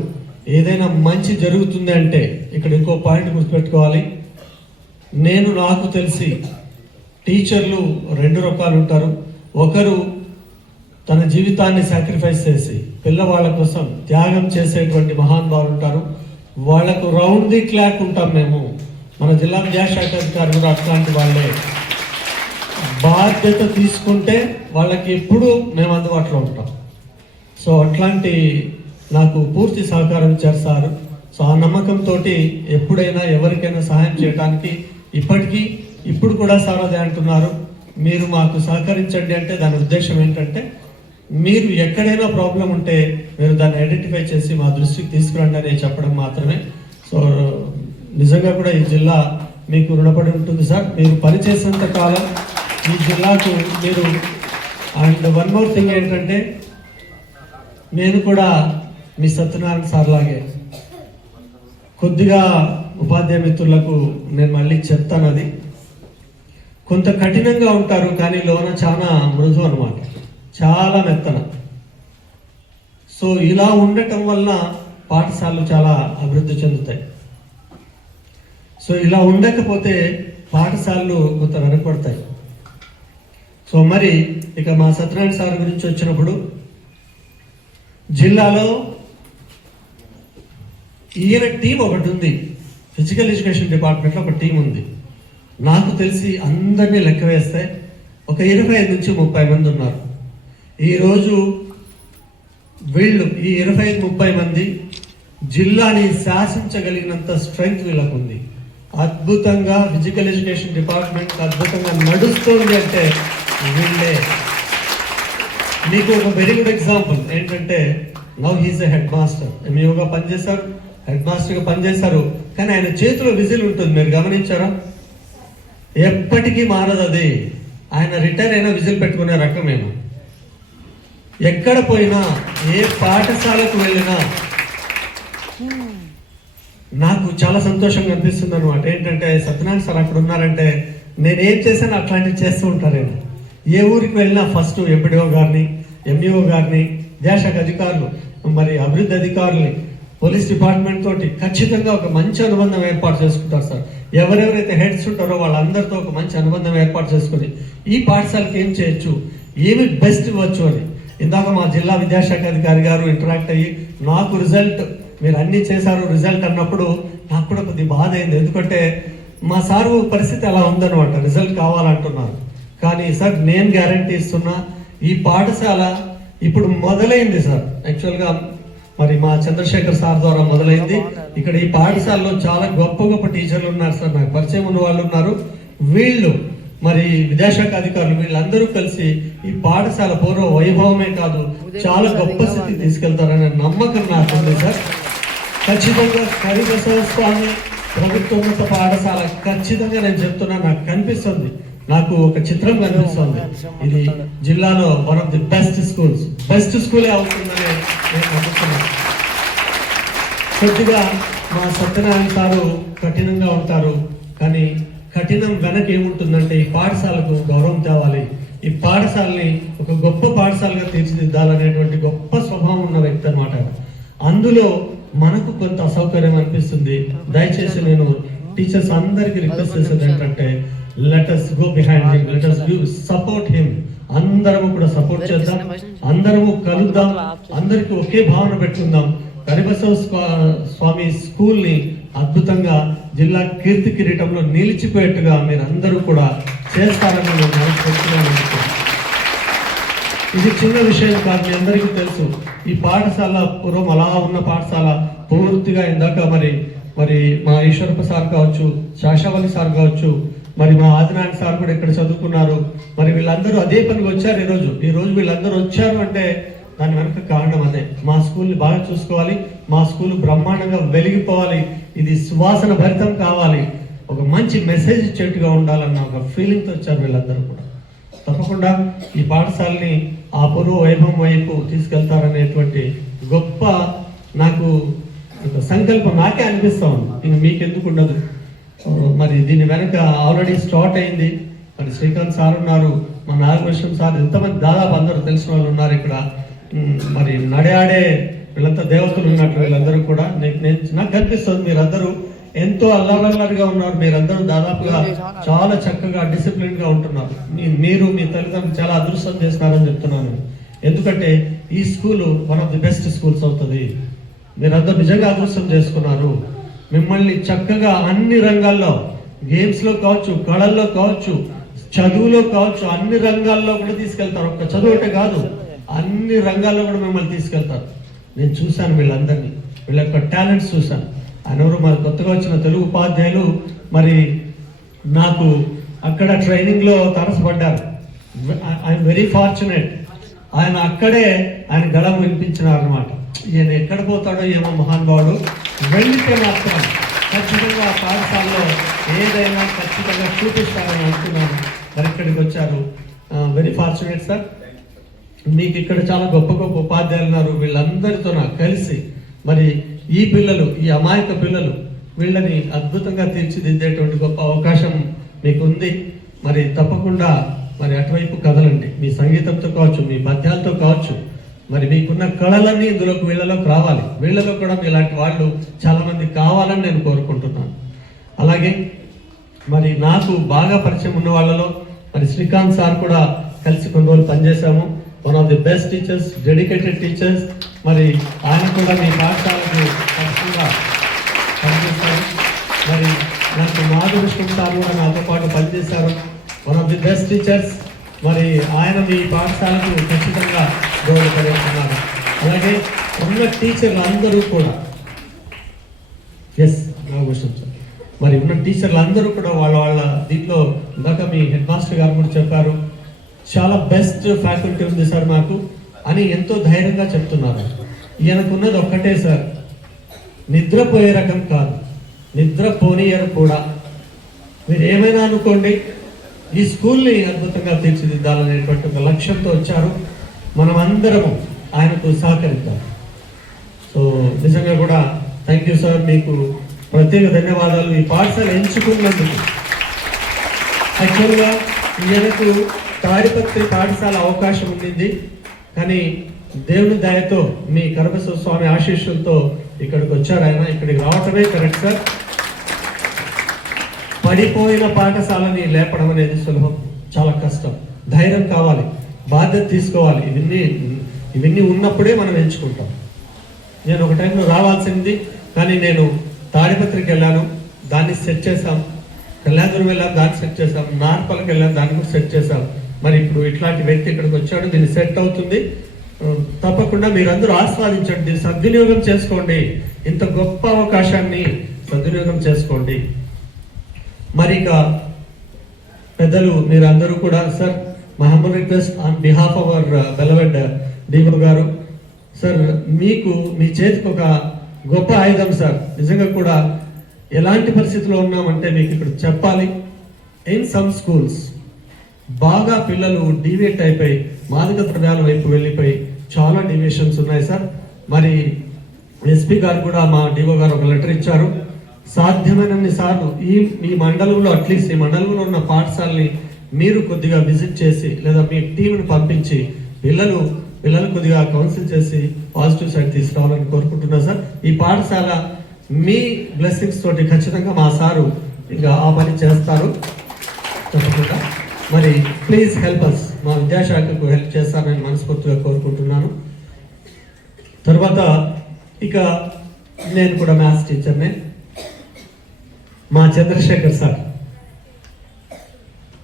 ఏదైనా మంచి జరుగుతుంది అంటే ఇక్కడ ఇంకో పాయింట్ గుర్తుపెట్టుకోవాలి. నాకు తెలిసి టీచర్లు రెండు రకాలు ఉంటారు. ఒకరు తన జీవితాన్ని సాక్రిఫైస్ చేసి పిల్లవాళ్ళ కోసం త్యాగం చేసేటువంటి మహానుభావులు ఉంటారు. వాళ్లకు రౌండ్ ది క్లాక్ ఉంటాం మేము. మన జిల్లా విద్యాశాఖ అధికారి కూడా అట్లాంటి వాళ్ళే. బాధ్యత తీసుకుంటే వాళ్ళకి ఎప్పుడు మేము అందుబాటులో ఉంటాం. సో అట్లాంటి నాకు పూర్తి సహకారం ఇచ్చారు సార్. సో ఆ నమ్మకంతో ఎప్పుడైనా ఎవరికైనా సహాయం చేయడానికి ఇప్పుడు కూడా సార్ అదే అంటున్నారు, మీరు మాకు సహకరించండి అంటే దాని ఉద్దేశం ఏంటంటే మీరు ఎక్కడైనా ప్రాబ్లం ఉంటే మీరు దాన్ని ఐడెంటిఫై చేసి మా దృష్టికి తీసుకురండి అని చెప్పడం మాత్రమే. సో నిజంగా కూడా ఈ జిల్లా మీకు రుణపడి ఉంటుంది సార్. మీరు పనిచేసేంత కాలం ఈ జిల్లాకు మీరు. అండ్ వన్ మోర్ థింగ్ ఏంటంటే నేను కూడా మీ సత్యనారాయణ సార్ లాగే కొద్దిగా ఉపాధ్యాయ మిత్రులకు నేను మళ్ళీ చెప్తాను, అది కొంత కఠినంగా ఉంటారు కానీ లోన చాలా మృదు అనమాట, చాలా మెత్తన. సో ఇలా ఉండటం వలన పాఠశాలలు చాలా అభివృద్ధి చెందుతాయి. సో ఇలా ఉండకపోతే పాఠశాలలు కొంత వెనకబడతాయి. సో మరి ఇక మా సత్యనారాయణ సార్ గురించి వచ్చినప్పుడు జిల్లాలో ఈయన టీం ఒకటి ఉంది. ఫిజికల్ ఎడ్యుకేషన్ డిపార్ట్మెంట్లో ఒక టీం ఉంది. నాకు తెలిసి అందరినీ లెక్క వేస్తే ఒక 25 నుంచి 30 మంది ఉన్నారు. ఈరోజు వీళ్ళు ఈ 25-30 మంది జిల్లాని శాసించగలిగినంత స్ట్రెంగ్త్ వీళ్ళకు ఉంది. అద్భుతంగా ఫిజికల్ ఎడ్యుకేషన్ డిపార్ట్మెంట్ అద్భుతంగా నడుస్తుంది అంటే వీళ్ళే. మీకు ఒక వెరీ గుడ్ ఎగ్జాంపుల్ ఏంటంటే now he's a head master. ఎంఈఓగా పనిచేశారు, హెడ్ మాస్టర్గా పనిచేశారు, కానీ ఆయన చేతిలో విజిల్ ఉంటుంది. మీరు గమనించారా? ఎప్పటికీ మారదు అది. ఆయన రిటైర్ అయినా విజిల్ పెట్టుకునే రకమేమో. ఎక్కడ పోయినా ఏ పాఠశాలకు వెళ్ళినా నాకు చాలా సంతోషంగా అనిపిస్తుంది అనమాట. ఏంటంటే సత్యనారాయణ సార్ అక్కడ ఉన్నారంటే నేనేం చేశాను అట్లాంటివి చేస్తూ ఉంటారు. ఏ ఊరికి వెళ్ళినా ఫస్ట్ ఎంపీడీఓ గారిని, ఎంఈఓ గారిని, విద్యాశాఖ అధికారులు, మరి అభివృద్ధి అధికారుల్ని, పోలీస్ డిపార్ట్మెంట్ తోటి ఖచ్చితంగా ఒక మంచి అనుబంధం ఏర్పాటు చేసుకుంటారు సార్. ఎవరెవరైతే హెడ్స్ ఉంటారో వాళ్ళందరితో ఒక మంచి అనుబంధం ఏర్పాటు చేసుకుని ఈ పాఠశాలకి ఏం చేయొచ్చు, ఏమి బెస్ట్ ఇవ్వచ్చు అని ఇందాక మా జిల్లా విద్యాశాఖ అధికారి గారు ఇంటరాక్ట్ అయ్యి నాకు రిజల్ట్ మీరు అన్నీ చేశారు రిజల్ట్ అన్నప్పుడు నాకు కూడా కొద్దిగా బాధ అయింది. ఎందుకంటే మా సారు పరిస్థితి అలా ఉందన్నమాట, రిజల్ట్ కావాలంటున్నారు. కానీ సార్ నేను గ్యారంటీ ఇస్తున్నా, ఈ పాఠశాల ఇప్పుడు మొదలైంది సార్. యాక్చువల్గా మరి మా చంద్రశేఖర్ సార్ ద్వారా మొదలైంది. ఇక్కడ ఈ పాఠశాలలో చాలా గొప్ప గొప్ప టీచర్లు ఉన్నారు సార్, నాకు పరిచయం ఉన్న వాళ్ళు ఉన్నారు. వీళ్ళు మరి విద్యాశాఖ అధికారులు వీళ్ళందరూ కలిసి ఈ పాఠశాల పూర్వ వైభవమే కాదు చాలా గొప్ప స్థితికి తీసుకెళ్తారనే నమ్మకం నాకు ఉంది సార్. ఖచ్చితంగా హరిబసవ స్వామి ప్రభుత్వోన్నత పాఠశాల ఖచ్చితంగా నేను చెప్తున్నా, నాకు కనిపిస్తుంది, నాకు ఒక చిత్రం కనిపిస్తుంది. ఇది జిల్లాలో వన్ ఆఫ్ ది బెస్ట్ స్కూలే అవుతుందని నేను నమ్ముతున్నాను. కొద్దిగా మా సత్యనారాయణ సారు కఠినంగా ఉంటారు, కానీ కఠినం వెనక ఏముంటుందంటే ఈ పాఠశాలకు గౌరవం తేవాలి, ఈ పాఠశాలని ఒక గొప్ప పాఠశాలగా తీర్చిదిద్దాలనేటువంటి గొప్ప స్వభావం ఉన్న వ్యక్తి అన్నమాట. అందులో మనకు కొంత అసౌకర్యం అనిపిస్తుంది. దయచేసి నేను టీచర్స్ అందరికీ రిక్వెస్ట్ చేసేది ఏంటంటే let us go behind him, let us support him. అందరము కూడా సపోర్ట్ చేద్దాం, అందరము కలుద్దాం, అందరికి ఒకే భావన పెట్టుకుందాం. హరిబసవ స్వామి స్కూల్ ని అద్భుతంగా జిల్లా కీర్తి కిరీటంలో నిలిచిపోయేట్టుగా మీరు అందరూ కూడా చేస్తారని నేను మనస్ఫూర్తిగా. ఇది చిన్న విషయం కాదు, మీ అందరికీ తెలుసు. ఈ పాఠశాల పూర్వం అలా ఉన్న పాఠశాల పూర్తిగా ఇందాక మరి మా ఈశ్వరప్ప సార్ కావచ్చు, శాషావళి సార్ కావచ్చు, మరి మా ఆదినారాయణ సార్ కూడా ఇక్కడ చదువుకున్నారు. మరి వీళ్ళందరూ అదే పనికి వచ్చారు. ఈ రోజు వీళ్ళందరూ వచ్చారు అంటే దాని వెనక కారణం అదే. మా స్కూల్ని బాగా చూసుకోవాలి, మా స్కూల్ బ్రహ్మాండంగా వెలిగిపోవాలి, ఇది సువాసన భరితం కావాలి, ఒక మంచి మెసేజ్ ఇచ్చేట్టుగా ఉండాలన్న ఒక ఫీలింగ్తో వచ్చారు వీళ్ళందరూ కూడా. తప్పకుండా ఈ పాఠశాలని ఆ పూర్వ వైభవం వైపు తీసుకెళ్తారనేటువంటి గొప్ప నాకు సంకల్పం నాకే అనిపిస్తా ఉంది. ఇంక మీకెందుకు ఉండదు. మరి దీని వెనక ఆల్రెడీ స్టార్ట్ అయింది. మరి శ్రీకాంత్ సార్ ఉన్నారు, మా నాగభూషణ్ సార్, ఎంతమంది దాదాపు అందరూ తెలిసిన వాళ్ళు ఉన్నారు ఇక్కడ. మరి నడయాడే వీళ్ళంతా దేవతలు ఉన్నట్లు వీళ్ళందరూ కూడా నాకు కనిపిస్తుంది. మీరందరూ ఎంతో అల్లరల్లరిగా ఉన్నారు, మీరందరూ దాదాపుగా చాలా చక్కగా డిసిప్లిన్ గా ఉంటున్నారు. మీరు మీ తల్లిదండ్రులు చాలా అదృష్టం చేస్తున్నారని చెప్తున్నాను. ఎందుకంటే ఈ school one of the best schools అవుతుంది. మీరందరూ నిజంగా అదృష్టం చేసుకున్నారు. మిమ్మల్ని చక్కగా అన్ని రంగాల్లో, గేమ్స్ లో కావచ్చు, కళల్లో కావచ్చు, చదువులో కావచ్చు, అన్ని రంగాల్లో కూడా తీసుకెళ్తారు. ఒక్క చదువు అంటే కాదు, అన్ని రంగాల్లో కూడా మిమ్మల్ని తీసుకెళ్తారు. నేను చూశాను వీళ్ళందరినీ, వీళ్ళ యొక్క టాలెంట్స్ చూశాను. ఆయన ఎవరు మరి కొత్తగా వచ్చిన తెలుగు ఉపాధ్యాయులు మరి నాకు అక్కడ ట్రైనింగ్లో తారసపడ్డారు. I'm very fortunate. ఆయన అక్కడే ఆయన గళం వినిపించినారు అనమాట. ఈయన ఎక్కడ పోతాడో ఏమో మహానుభావుడు, వెళ్ళితే మాత్రం ఖచ్చితంగా ఆ పాఠశాలలో ఏదైనా ఖచ్చితంగా చూపిస్తారని అనుకున్నాను. మరి ఇక్కడికి వచ్చారు. Very fortunate sir. మీకు ఇక్కడ చాలా గొప్ప గొప్ప ఉపాధ్యాయులు ఉన్నారు. వీళ్ళందరితో నాకు కలిసి మరి ఈ పిల్లలు, ఈ అమాయక పిల్లలు, వీళ్ళని అద్భుతంగా తీర్చిదిద్దేటువంటి గొప్ప అవకాశం మీకు ఉంది. మరి తప్పకుండా మరి అటువైపు కదలండి. మీ సంగీతంతో కావచ్చు, మీ పద్యాలతో కావచ్చు, మరి మీకున్న కళలన్నీ ఇందులోకి వీళ్ళలోకి రావాలి. వీళ్ళలో కూడా మీలాంటి వాళ్ళు చాలా మంది కావాలని నేను కోరుకుంటున్నాను. అలాగే మరి నాకు బాగా పరిచయం ఉన్న వాళ్ళలో మరి శ్రీకాంత్ సార్ కూడా కలిసి కొన్ని రోజులు పనిచేశాము. One of the best teachers, dedicated teachers. మరి ఆయన కూడా మీ పాఠశాలకు ఖచ్చితంగా పనిచేస్తారు. మరి నాకు నాగభూషణ్ సార్ కూడా నాతో పాటు పనిచేశారు. One of the best teachers. మరి ఆయన మీ పాఠశాలకు ఖచ్చితంగా దోహదపడుతున్నారు. అలాగే ఉన్న టీచర్లు అందరూ కూడా నాగభూషణ్ సార్, మరి ఉన్న టీచర్లు అందరూ కూడా వాళ్ళ దీంట్లో ఇందాక మీ హెడ్ మాస్టర్ గారు కూడా చెప్పారు, చాలా బెస్ట్ ఫ్యాకల్టీ ఉంది సార్ మాకు అని ఎంతో ధైర్యంగా చెప్తున్నారు. ఈయనకున్నది ఒక్కటే సార్, నిద్రపోయే రకం కాదు, నిద్రపోనీయరు కూడా. మీరు ఏమైనా అనుకోండి, ఈ స్కూల్ని అద్భుతంగా తీర్చిదిద్దాలనేటువంటి ఒక లక్ష్యంతో వచ్చారు. మనం అందరము ఆయనకు సహకరిద్దాం. సో నిజంగా కూడా థ్యాంక్ యూ సార్, మీకు ప్రత్యేక ధన్యవాదాలు. ఈ పాఠశాల ఎంచుకున్నందుకు. యాక్చువల్గా ఈయనకు తాడిపత్రి పాఠశాల అవకాశం ఉండింది, కానీ దేవుని దయతో మీ కరబసవ స్వామి ఆశీస్సులతో ఇక్కడికి వచ్చారు ఆయన. ఇక్కడికి రావటమే కరెక్ట్ సార్. పడిపోయిన పాఠశాలని లేపడం అనేది సులభం, చాలా కష్టం. ధైర్యం కావాలి, బాధ్యత తీసుకోవాలి. ఇవన్నీ ఉన్నప్పుడే మనం ఎంచుకుంటాం. నేను ఒక టైంలో రావాల్సింది, కానీ నేను తాడిపత్రికి వెళ్ళాను, దాన్ని సెట్ చేశాం. కళ్యాణదుర్గం వెళ్ళాను, దాన్ని సెట్ చేశాం. నార్పల్కి వెళ్ళాను, దాన్ని కూడా సెట్ చేశాం. మరి ఇప్పుడు ఇట్లాంటి వ్యక్తి ఇక్కడికి వచ్చాడు, దీన్ని సెట్ అవుతుంది. తప్పకుండా మీరందరూ ఆస్వాదించండి, దీన్ని సద్వినియోగం చేసుకోండి. ఇంత గొప్ప అవకాశాన్ని సద్వినియోగం చేసుకోండి. మరి ఇక పెద్దలు మీరందరూ కూడా sir, my humble request on behalf of our beloved DO గారు, సార్ మీకు మీ చేతికి ఒక గొప్ప ఆయుధం సార్. నిజంగా కూడా ఎలాంటి పరిస్థితిలో ఉన్నామంటే మీకు ఇక్కడ చెప్పాలి. ఇన్ సమ్ స్కూల్స్ బాగా పిల్లలు డీవియేట్ అయిపోయి మాదక ద్రవ్యాల వైపు వెళ్ళిపోయి చాలా డీవియేషన్స్ ఉన్నాయి సార్. మరి ఎస్పీ గారు కూడా మా డిఓ గారు ఒక లెటర్ ఇచ్చారు. సాధ్యమైనన్ని సార్లు ఈ మండలంలో అట్లీస్ట్ ఈ మండలంలో ఉన్న పాఠశాలని మీరు కొద్దిగా విజిట్ చేసి లేదా మీ టీంని పంపించి పిల్లలు కొద్దిగా కౌన్సిల్ చేసి పాజిటివ్ సైడ్ తీసుకురావాలని కోరుకుంటున్నా సార్. ఈ పాఠశాల మీ బ్లెస్సింగ్స్ తోటి ఖచ్చితంగా మా సారు ఇంకా ఆ పని చేస్తారు తప్పకుండా. మరి ప్లీజ్ హెల్ప్ అస్, మా విద్యాశాఖకు హెల్ప్ చేస్తారని మనస్ఫూర్తిగా కోరుకుంటున్నాను. తర్వాత ఇక నేను కూడా మ్యాథ్స్ టీచర్నే. మా Chandrasekhar sir,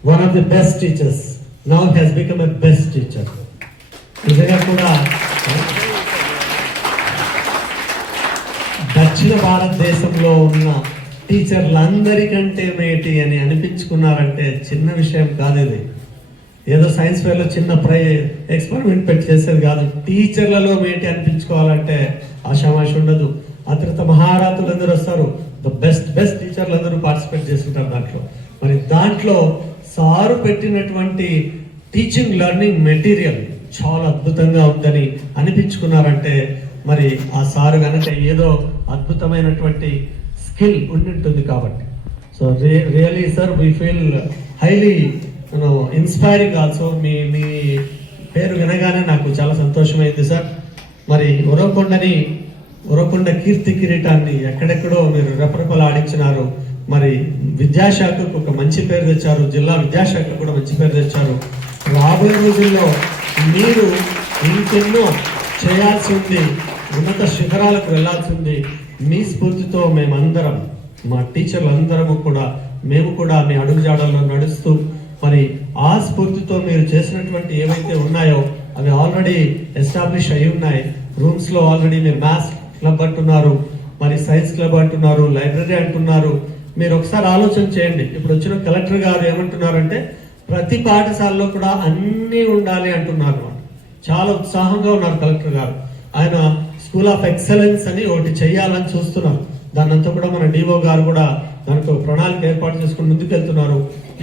one of the best teachers, now has become a best teacher. నిజంగా కూడా దక్షిణ భారతదేశంలో ఉన్న టీచర్లందరికంటే మేటి అని అనిపించుకున్నారంటే చిన్న విషయం కాదు. ఇది ఏదో సైన్స్ ఫేర్లో చిన్న ఎక్స్పెరిమెంట్ పెట్టి చేసేది కాదు. టీచర్లలో మేటి అనిపించుకోవాలంటే ఆషామాషి ఉండదు. అతిరత మహారాతులందరూ వస్తారు, ద బెస్ట్ టీచర్లు అందరూ పార్టిసిపేట్ చేస్తుంటారు దాంట్లో. మరి దాంట్లో సారు పెట్టినటువంటి టీచింగ్ లెర్నింగ్ మెటీరియల్ చాలా అద్భుతంగా ఉందని అనిపించుకున్నారంటే మరి ఆ సారు కనుక ఏదో అద్భుతమైనటువంటి స్కిల్ ఉండింటుంది కాబట్టి. So really sir we feel highly inspiring also. మీ పేరు వినగానే నాకు చాలా సంతోషమైంది సార్. మరి ఉరవకొండ కీర్తి కిరీటాన్ని ఎక్కడెక్కడో మీరు రెపరెపలు ఆడించినారు. మరి విద్యాశాఖకు ఒక మంచి పేరు తెచ్చారు, జిల్లా విద్యాశాఖ కూడా మంచి పేరు తెచ్చారు. రాబోయే రోజుల్లో మీరు ఇంకెన్నో చేయాల్సి ఉంది, ఉన్నత శిఖరాలకు వెళ్ళాల్సి ఉంది. మీ స్ఫూర్తితో మేమందరం, మా టీచర్లు అందరము కూడా, మేము కూడా మీ అడుగుజాడల్లో నడుస్తూ మరి ఆ స్ఫూర్తితో మీరు చేసినటువంటి ఏవైతే ఉన్నాయో అవి ఆల్రెడీ ఎస్టాబ్లిష్ అయి ఉన్నాయి. రూమ్స్లో ఆల్రెడీ మీరు మ్యాథ్స్ క్లబ్ అంటున్నారు, మరి సైన్స్ క్లబ్ అంటున్నారు, లైబ్రరీ అంటున్నారు. మీరు ఒకసారి ఆలోచన చేయండి. ఇప్పుడు వచ్చిన కలెక్టర్ గారు ఏమంటున్నారంటే ప్రతి పాఠశాలలో కూడా అన్నీ ఉండాలి అంటున్నారు. చాలా ఉత్సాహంగా ఉన్నారు కలెక్టర్ గారు. ఆయన స్కూల్ ఆఫ్ ఎక్సలెన్స్ అని ఒకటి చేయాలని చూస్తున్నారు. దాన్నంతా కూడా మన డిఓ గారు కూడా దానికి ఒక ప్రణాళిక ఏర్పాటు చేసుకుని ముందుకెళ్తున్నారు.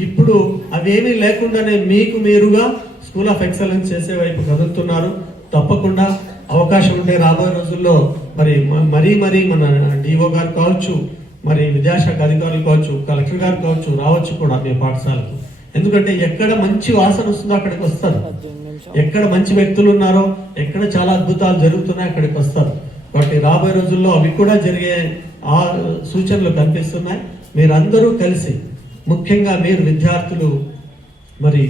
ఇప్పుడు అవేమీ లేకుండానే మీకు మీరుగా స్కూల్ ఆఫ్ ఎక్సలెన్స్ చేసే వైపు కదులుతున్నారు. తప్పకుండా అవకాశం ఉంటే రాబోయే రోజుల్లో మరీ మన డిఓ గారు కావచ్చు, మరి విద్యాశాఖ అధికారులు కావచ్చు, కలెక్టర్ గారు కావచ్చు, రావచ్చు కూడా మీ పాఠశాలకు. ఎందుకంటే ఎక్కడ మంచి వాసన వస్తుందో అక్కడికి వస్తారు. ఎక్కడ మంచి వ్యక్తులు ఉన్నారో, ఎక్కడ చాలా అద్భుతాలు జరుగుతున్నాయో అక్కడికి వస్తారు. కాబట్టి రాబోయే రోజుల్లో అవి కూడా జరిగే ఆ సూచనలు కనిపిస్తున్నాయి. మీరందరూ కలిసి, ముఖ్యంగా మీరు విద్యార్థులు మరి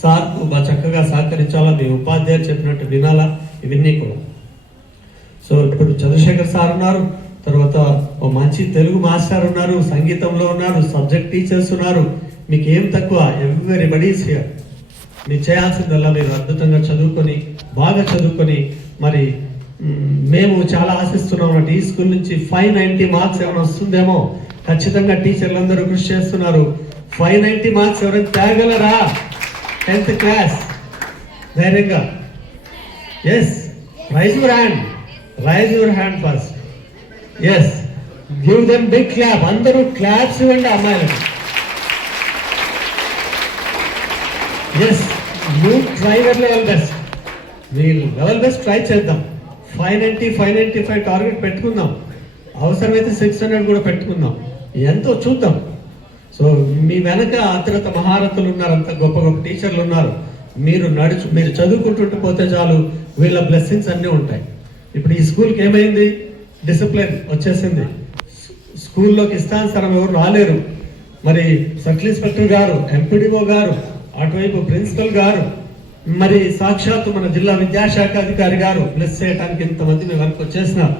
సార్కు బాగా చక్కగా సహకరించాలా, మీ ఉపాధ్యాయులు చెప్పినట్టు వినాలా, ఇవన్నీ కూడా. సో ఇప్పుడు చంద్రశేఖర్ సార్ ఉన్నారు, తర్వాత ఓ మంచి తెలుగు మాస్టర్ ఉన్నారు, సంగీతంలో ఉన్నారు, సబ్జెక్ట్ టీచర్స్ ఉన్నారు. మీకు ఏం తక్కువ, ఎవ్రీబడీ ఈస్ హియర్. మీరు చేయాల్సిందల్లా మీరు అద్భుతంగా చదువుకొని, బాగా చదువుకొని, మరి మేము చాలా ఆశిస్తున్నాం అన్నట్టు ఈ స్కూల్ నుంచి 590 మార్క్స్ ఏమైనా వస్తుందేమో. ఖచ్చితంగా టీచర్లు అందరూ కృషి చేస్తున్నారు. 590 మార్క్స్ ఎవరైనా తేగలరా? 10th క్లాస్ ధైర్యంగా. Yes, raise your hand first. Yes, give them big clap. అందరూ క్లాప్స్ ఇవ్వండి అమ్మాయిలకు. Yes, you try your level best. వీళ్ళు లెవెల్ బెస్ట్ ట్రై చేద్దాం. 590, 595 టార్గెట్ పెట్టుకుందాం. అవసరమైతే 600 కూడా పెట్టుకుందాం. ఎంతో చూద్దాం. సో మీ వెనక అతిరత మహారథులు ఉన్నారు, అంత గొప్ప టీచర్లు ఉన్నారు. మీరు చదువుకుంటుంటూ పోతే చాలు, వీళ్ళ బ్లెస్సింగ్స్ అన్నీ ఉంటాయి. ఇప్పుడు ఈ స్కూల్కి ఏమైంది? డిసిప్లిన్ వచ్చేసింది. స్కూల్లోకి ఇష్టానుసారం ఎవరు రాలేరు. మరి సర్కిల్ ఇన్స్పెక్టర్ గారు, ఎంపీడీఓ గారు, అటువైపు ప్రిన్సిపల్ గారు, మరి సాక్షాత్తు మన జిల్లా విద్యాశాఖ అధికారి గారు ప్లస్ చేయడానికి ఇంతమంది మీ వరకు వచ్చేసినారు.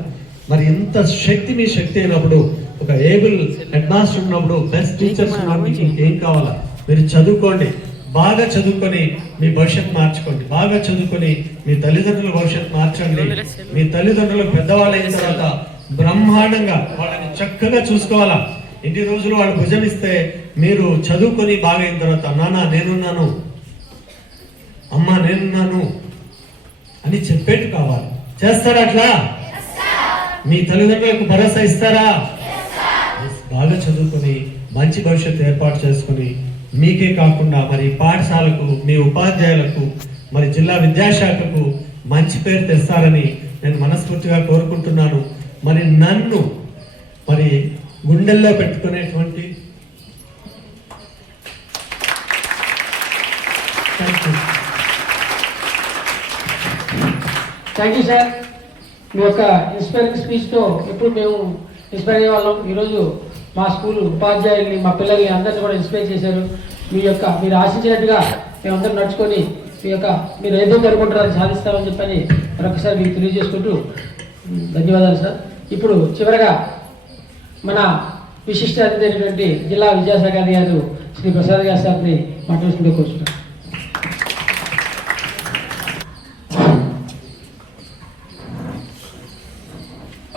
మరి ఇంత శక్తి మీ శక్తి అయినప్పుడు, ఒక ఏబుల్ హెడ్ మాస్టర్ ఉన్నప్పుడు, బెస్ట్ టీచర్స్ ఉన్నప్పుడు మీకు ఇంకేం కావాలా? మీరు చదువుకోండి, బాగా చదువుకొని మీ భవిష్యత్తు మార్చుకోండి, బాగా చదువుకొని మీ తల్లిదండ్రుల భవిష్యత్తు మార్చండి. మీ తల్లిదండ్రులకు పెద్దవాళ్ళు అయిన తర్వాత బ్రహ్మాండంగా వాళ్ళని చక్కగా చూసుకోవాలా. ఇన్ని రోజులు వాళ్ళు భుజమిస్తే మీరు చదువుకొని బాగా అయిన తర్వాత నాన్న నేనున్నాను, అమ్మ నేనున్నాను అని చెప్పేట్టు కావాలి. చేస్తారా అట్లా? మీ తల్లిదండ్రులకు భరోసా ఇస్తారా? బాగా చదువుకొని మంచి భవిష్యత్తు ఏర్పాటు చేసుకుని మీకే కాకుండా మరి పాఠశాలకు, మీ ఉపాధ్యాయులకు, మరి జిల్లా విద్యాశాఖకు మంచి పేరు తెస్తారని నేను మనస్ఫూర్తిగా కోరుకుంటున్నాను. మరి నన్ను మరి గుండెల్లో పెట్టుకునేటువంటి థ్యాంక్ యూ సార్. మీ యొక్క ఇన్స్పైరింగ్ స్పీచ్తో ఎప్పుడు మేము ఇన్స్పైర్ అయ్యే వాళ్ళం. ఈరోజు మా స్కూల్ ఉపాధ్యాయుల్ని, మా పిల్లల్ని అందరినీ కూడా ఇన్స్పైర్ చేశారు. మీరు ఆశించినట్టుగా మేమందరం నడుచుకొని మీరు ఏదైతే అనుకుంటారో అది సాధిస్తామని చెప్పని మరొకసారి మీకు తెలియజేసుకుంటూ ధన్యవాదాలు సార్. ఇప్పుడు చివరగా మన విశిష్ట అతిథి అయినటువంటి జిల్లా విద్యాశాఖ అధికారి శ్రీ ప్రసాద్ గారి సార్ని మాట్లాడుకుంటూ కూర్చున్నాం.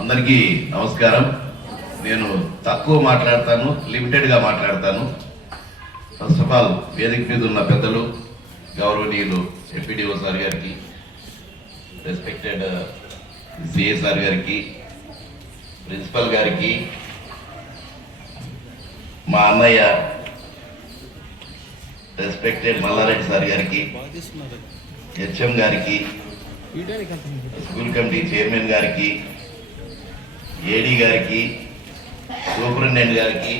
అందరికీ నమస్కారం. నేను తక్కువ మాట్లాడతాను, లిమిటెడ్గా మాట్లాడతాను. ఫస్ట్ ఆఫ్ ఆల్ వేదిక మీద ఉన్న పెద్దలు, గౌరవనీయులు ఎంపీడీఓ సార్ గారికి, రెస్పెక్టెడ్ సిఏ సార్ గారికి, ప్రిన్సిపల్ గారికి, మా అన్నయ్య రెస్పెక్టెడ్ మల్లారెడ్డి సార్ గారికి, హెచ్ఎం గారికి, స్కూల్ కమిటీ చైర్మన్ గారికి, ఏడీ గారికి, సూపరింటెండెంట్ గారికి,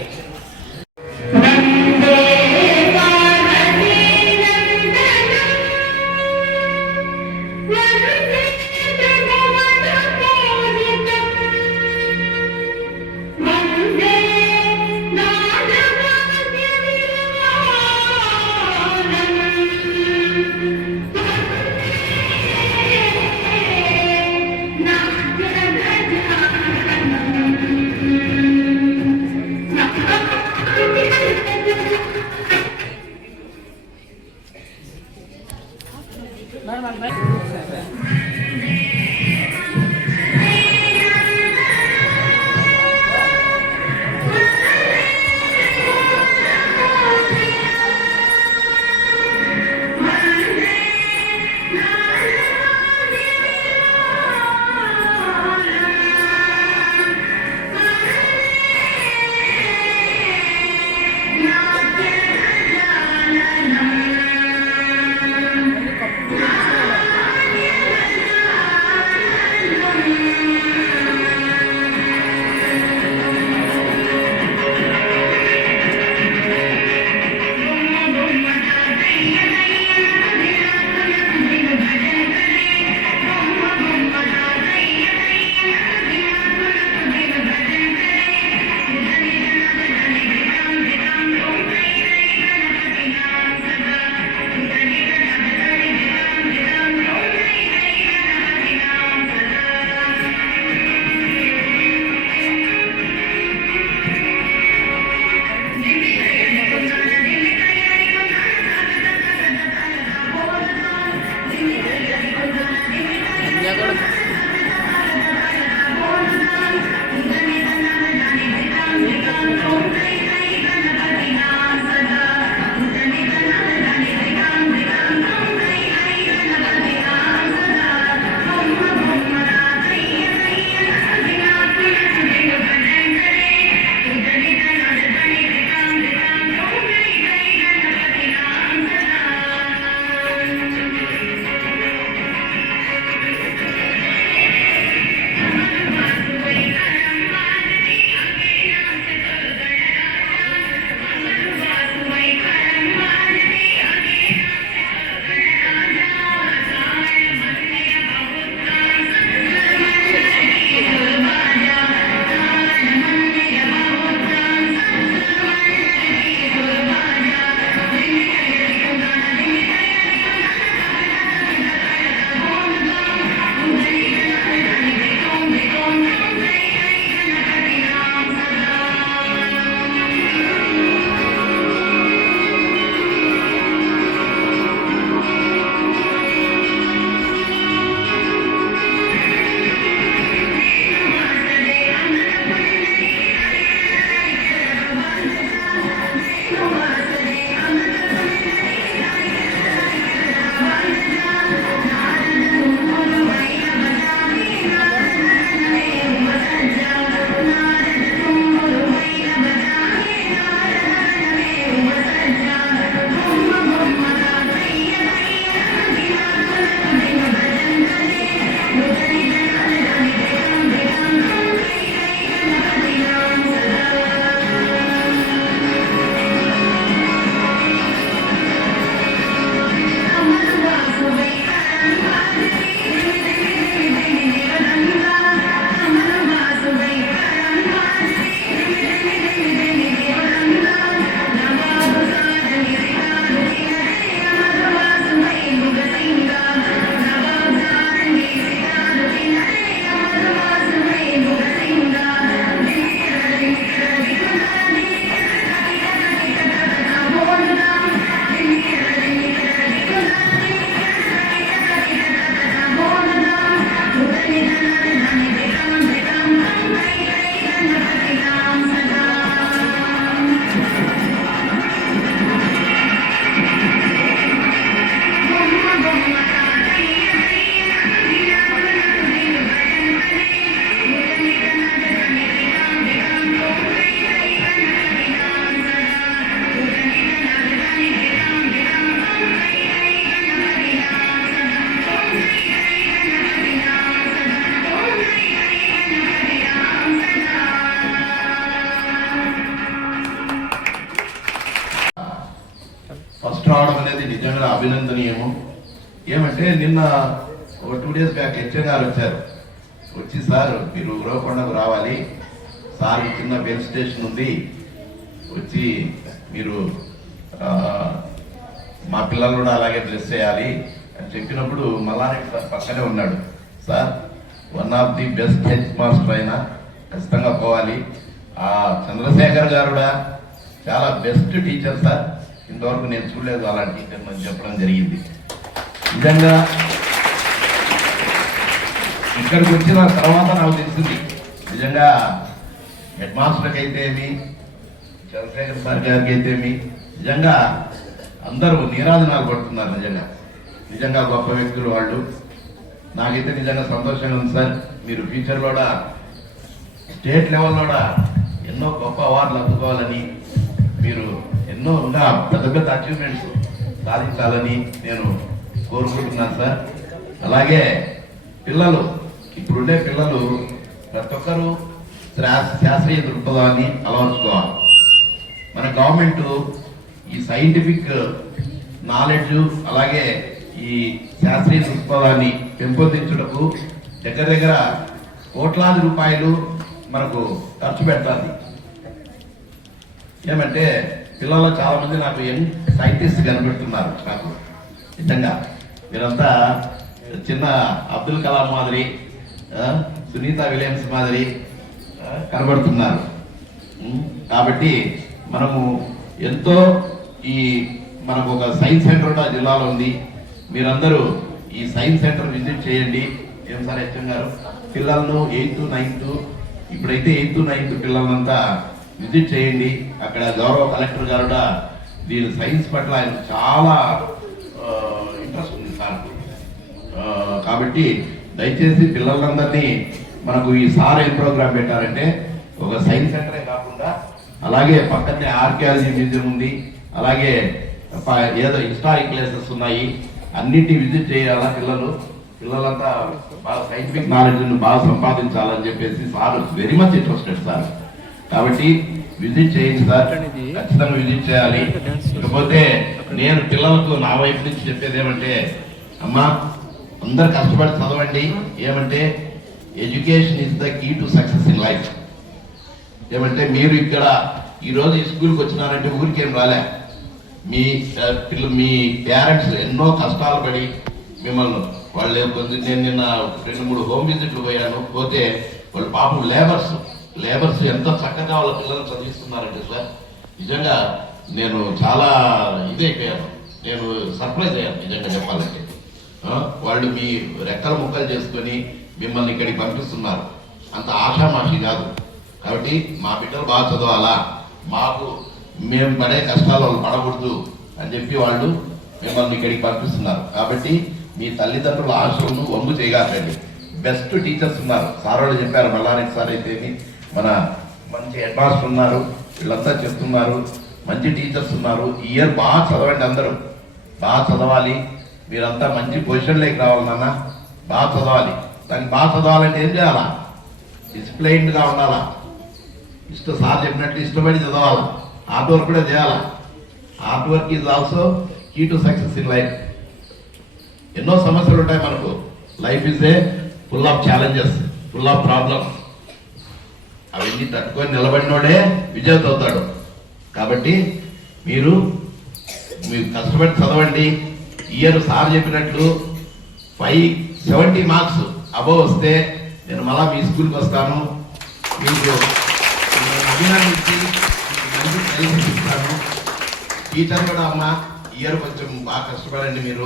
తీసుకురావడం అనేది నిజంగా అభినందనీయము. ఏమంటే నిన్న ఒక 2 days బ్యాక్ హెచ్ఎం గారు వచ్చారు. వచ్చి సార్ మీరు ఉరవకొండకు రావాలి, సార్ చిన్న బెల్ స్టేషన్ ఉంది, వచ్చి మీరు మా పిల్లలు కూడా అలాగే డ్రెస్ చేయాలి అని చెప్పినప్పుడు మల్లారెడ్డి సార్ పక్కనే ఉన్నాడు. Sir one of the best health master అయినా ఖచ్చితంగా పోవాలి. ఆ చంద్రశేఖర్ గారు కూడా చాలా బెస్ట్ టీచర్ సార్, ఇంతవరకు నేను చూడలేదు అలాంటి టీచర్ అని చెప్పడం జరిగింది. నిజంగా ఇక్కడికి వచ్చిన తర్వాత నాకు తెలిసింది నిజంగా హెడ్ మాస్టర్కి అయితేమి, చంద్రశేఖర్ సార్ గారికి అయితేమి నిజంగా అందరూ నీరాజనాలు పడుతున్నారు. నిజంగా గొప్ప వ్యక్తులు వాళ్ళు. నాకైతే నిజంగా సంతోషంగా ఉంది సార్. మీరు ఫ్యూచర్లో కూడా స్టేట్ లెవెల్లో కూడా ఎన్నో గొప్ప అవార్డులు అందుకోవాలని, మీరు ఎన్నో ఇంకా పెద్ద పెద్ద అచీవ్మెంట్స్ సాధించాలని నేను కోరుకుంటున్నాను సార్. అలాగే పిల్లలు, ఇప్పుడుండే పిల్లలు ప్రతి ఒక్కరూ శాస్త్రీయ దృక్పథాన్ని అలవర్చుకోవాలి. మన గవర్నమెంట్ ఈ సైంటిఫిక్ నాలెడ్జ్ అలాగే ఈ శాస్త్రీయ దృక్పథాన్ని పెంపొందించుటకు దగ్గర దగ్గర కోట్లాది రూపాయలు మనకు ఖర్చు పెడతారు. ఏమంటే పిల్లల్లో చాలా మంది నాకు యంగ్ సైంటిస్ట్ కనబెడుతున్నారు. నాకు నిజంగా మీరంతా చిన్న అబ్దుల్ కలాం మాదిరి, సునీత విలియమ్స్ మాదిరి కనబడుతున్నారు. కాబట్టి మనము ఎంతో మనకు ఒక సైన్స్ సెంటర్ కూడా జిల్లాలో ఉంది. మీరందరూ ఈ సైన్స్ సెంటర్ విజిట్ చేయండి. ఏం సార్ హెచ్ఎం గారు పిల్లలను 8th 9th ఇప్పుడైతే 8th 9th పిల్లలంతా విజిట్ చేయండి. అక్కడ గౌరవ కలెక్టర్ గారు కూడా దీని సైన్స్ పట్ల ఆయన చాలా ఇంట్రెస్ట్ ఉంది సార్. కాబట్టి దయచేసి పిల్లలందరినీ మనకు ఈ సార్ ఏం ప్రోగ్రామ్ పెట్టారంటే ఒక సైన్స్ సెంటరే కాకుండా అలాగే పక్కనే ఆర్కియాలజీ మ్యూజియం ఉంది, అలాగే ఏదో హిస్టారిక్ ప్లేసెస్ ఉన్నాయి, అన్నింటినీ విజిట్ చేయాలా. పిల్లలంతా బాగా సైంటిఫిక్ నాలెడ్జ్ని బాగా సంపాదించాలని చెప్పేసి sir very much interested sir. కాబట్టి విజిట్ చేయండి సార్, ఖచ్చితంగా విజిట్ చేయాలి. ఇకపోతే నేను పిల్లలకు నా వైపు నుంచి చెప్పేది ఏమంటే, అమ్మా అందరు కష్టపడి చదవండి. ఏమంటే education is the key to success in life. ఏమంటే మీరు ఇక్కడ ఈరోజు ఈ స్కూల్కి వచ్చినారంటే ఊరికేం రాలే. మీ పేరెంట్స్ ఎన్నో కష్టాలు పడి మిమ్మల్ని వాళ్ళు నేను నిన్న 2-3 హోమ్ విజిట్లు పోయాను. పోతే వాళ్ళు పాపం లేబర్స్ ఎంత చక్కగా వాళ్ళ పిల్లల్ని చదివిస్తున్నారంటే సార్ నిజంగా నేను చాలా ఇదైపోయాను. నేను సర్ప్రైజ్ అయ్యాను నిజంగా చెప్పాలంటే. వాళ్ళు మీ రెక్కల ముక్కలు చేసుకొని మిమ్మల్ని ఇక్కడికి పంపిస్తున్నారు. అంత ఆషామాషి కాదు. కాబట్టి మా బిడ్డలు బాగా చదవాలా, మేము పడే కష్టాలు వాళ్ళు పడకూడదు అని చెప్పి వాళ్ళు మిమ్మల్ని ఇక్కడికి పంపిస్తున్నారు. కాబట్టి మీ తల్లిదండ్రుల ఆశలను వమ్ము చేయగాకండి. బెస్ట్ టీచర్స్ ఉన్నారు. సార్ వాళ్ళు చెప్పారు, మల్లారెడ్డి సార్ అయితే మన మంచి హెడ్ మాస్టర్ ఉన్నారు, వీళ్ళంతా చెప్తున్నారు, మంచి టీచర్స్ ఉన్నారు. ఈ ఇయర్ బాగా చదవండి, అందరూ బాగా చదవాలి. మీరంతా మంచి పొజిషన్లోకి రావాలన్నా బాగా చదవాలి. దానికి బాగా చదవాలంటే ఏం చేయాలా? డిసిప్లైన్డ్గా ఉండాలా. సార్ చెప్పినట్లు ఇష్టపడి చదవాలా, హార్డ్ వర్క్ కూడా చేయాలా. Hard work is also key to success in life. ఎన్నో సమస్యలు ఉంటాయి మనకు. Life is a full of challenges, full of problems. అవన్నీ తట్టుకొని నిలబడినోడే విజేత అవుతాడు. కాబట్టి మీరు కష్టపడి చదవండి. ఇయర్ సార్ చెప్పినట్లు 570 మార్క్స్ అబోవ్ వస్తే నేను మళ్ళా మీ స్కూల్కి వస్తాను, మీకు అభినందించి మంచి ప్రైజ్ ఇస్తాను. టీచర్ కూడా అమ్మ ఇయర్ కొంచెం బాగా కష్టపడండి. మీరు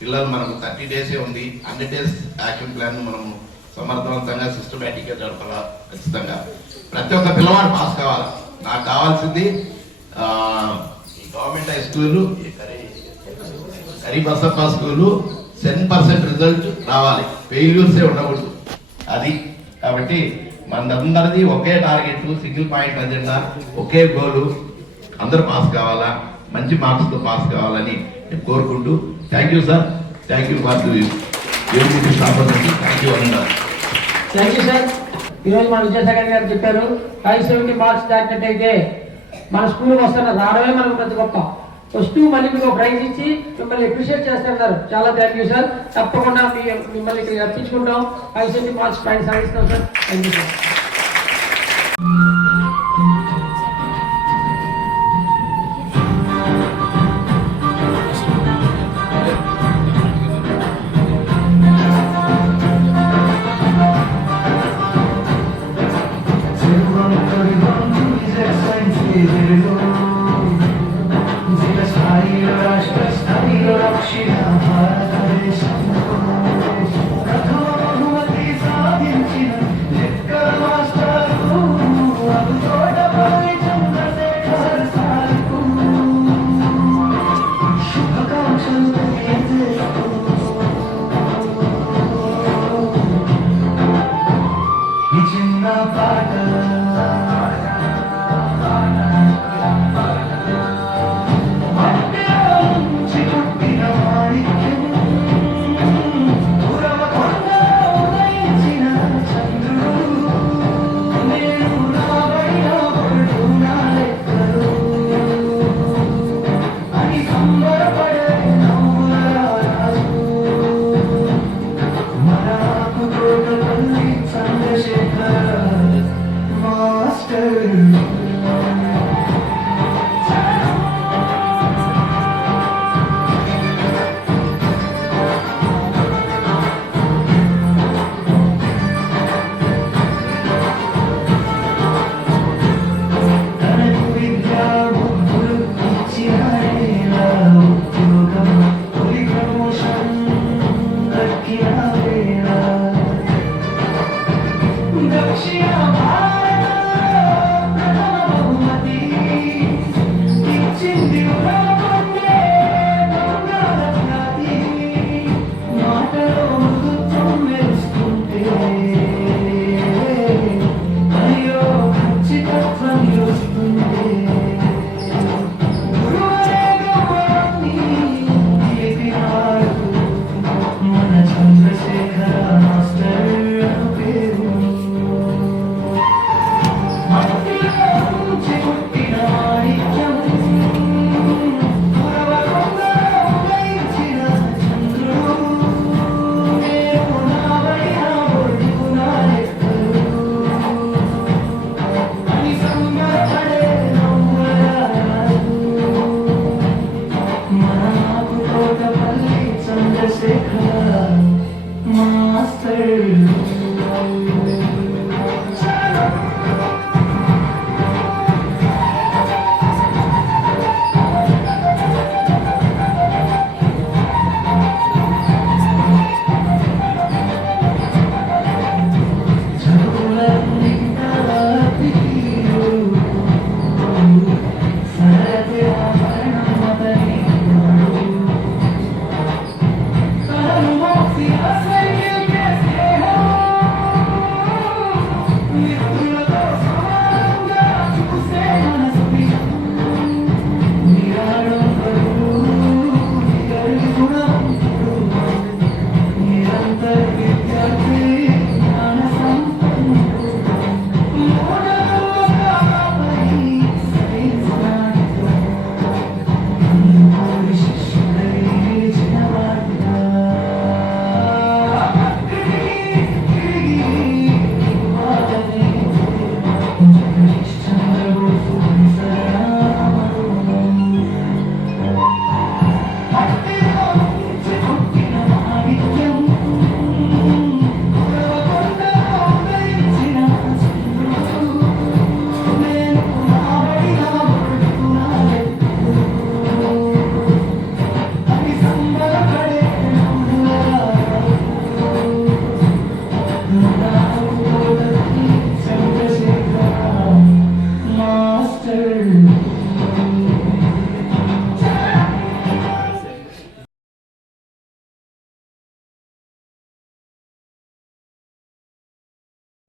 పిల్లలు మనకు 30 డేసే ఉంది. 100 days యాక్షన్ ప్లాన్ మనం సమర్థవంతంగా సిస్టమేటిక్గా జరపాలా. ఖచ్చితంగా ప్రతి ఒక్క పిల్లవాడు పాస్ కావాలి. నాకు కావాల్సింది government high school Karibasappa school 10% result రావాలి, ఫెయిల్యూర్సే ఉండకూడదు. అది కాబట్టి మనందరిది ఒకే టార్గెట్, సింగిల్ పాయింట్ అజెండా, ఒకే గోలు. అందరూ పాస్ కావాలా, మంచి మార్క్స్తో పాస్ కావాలని నేను కోరుకుంటూ thank you sir. Thank you for opportunity. Thank you అన్నారు. Thank you sir. ఈరోజు మన విద్యాసాగర్ గారు చెప్పారు 570 మార్క్స్ దాటినట్టయితే మన స్కూల్కి వస్తున్న రావడమే మనకు ప్రతి గొప్ప. వస్తూ మళ్ళీ మీకు ప్రైజ్ ఇచ్చి మిమ్మల్ని అప్రిషియేట్ చేస్తున్నారు. చాలా థ్యాంక్ యూ సార్. తప్పకుండా మిమ్మల్ని ఇక్కడ రప్పించుకుంటాం. 5 మార్క్స్ ప్రైజ్ సాధిస్తాం సార్. Thank you sir.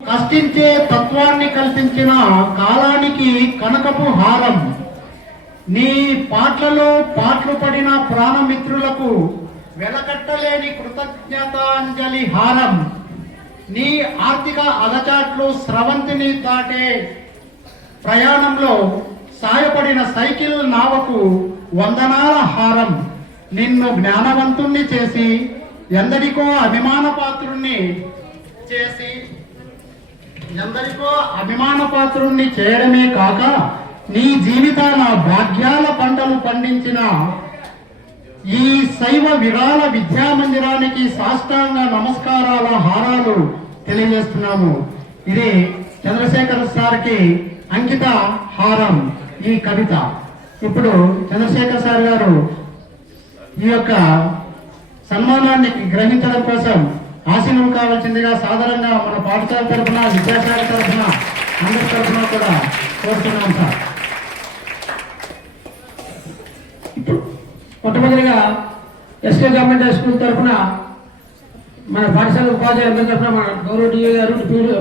కష్టించే తత్వాన్ని కల్పించిన కాలానికి కనకపు హారం, నీ పాటలలో పాటలు పడిన ప్రాణమిత్రులకు వెలకట్టలేని కృతజ్ఞతాంజలి హారం, నీ ఆర్థిక అగచాట్లు స్రవంతిని దాటే ప్రయాణంలో సాయపడిన సైకిల్ నావకు వందనాల హారం, నిన్ను జ్ఞానవంతుణ్ణి చేసి ఎందరికో అభిమాన పాత్రుణ్ణి చేసి ఎందరికో అభిమాన పాత్రుణ్ణి చేయడమే కాక నీ జీవితాన భాగ్యాల పంటలు పండించిన ఈ శైవ విరాళ విద్యా మందిరానికి సాష్టాంగ నమస్కారాల హారాలు తెలియజేస్తున్నాము. ఇది చంద్రశేఖర్ సార్కి అంకిత హారం ఈ కవిత. ఇప్పుడు చంద్రశేఖర్ సార్ గారు ఈ యొక్క సన్మానాన్ని గ్రహించడం కోసం ఆశీనం కావాల్సిందిగా సాధారణంగా మన పాఠశాల తరఫున, విద్యాశాఖ తరఫున, అందరి తరఫున కూడా కోరుతున్నాం సార్. మొట్టమొదటిగా ఎస్కే గవర్నమెంట్ హై స్కూల్ తరఫున మన పాఠశాల ఉపాధ్యాయుల తరఫున మన గౌరవ డిఏ గారు,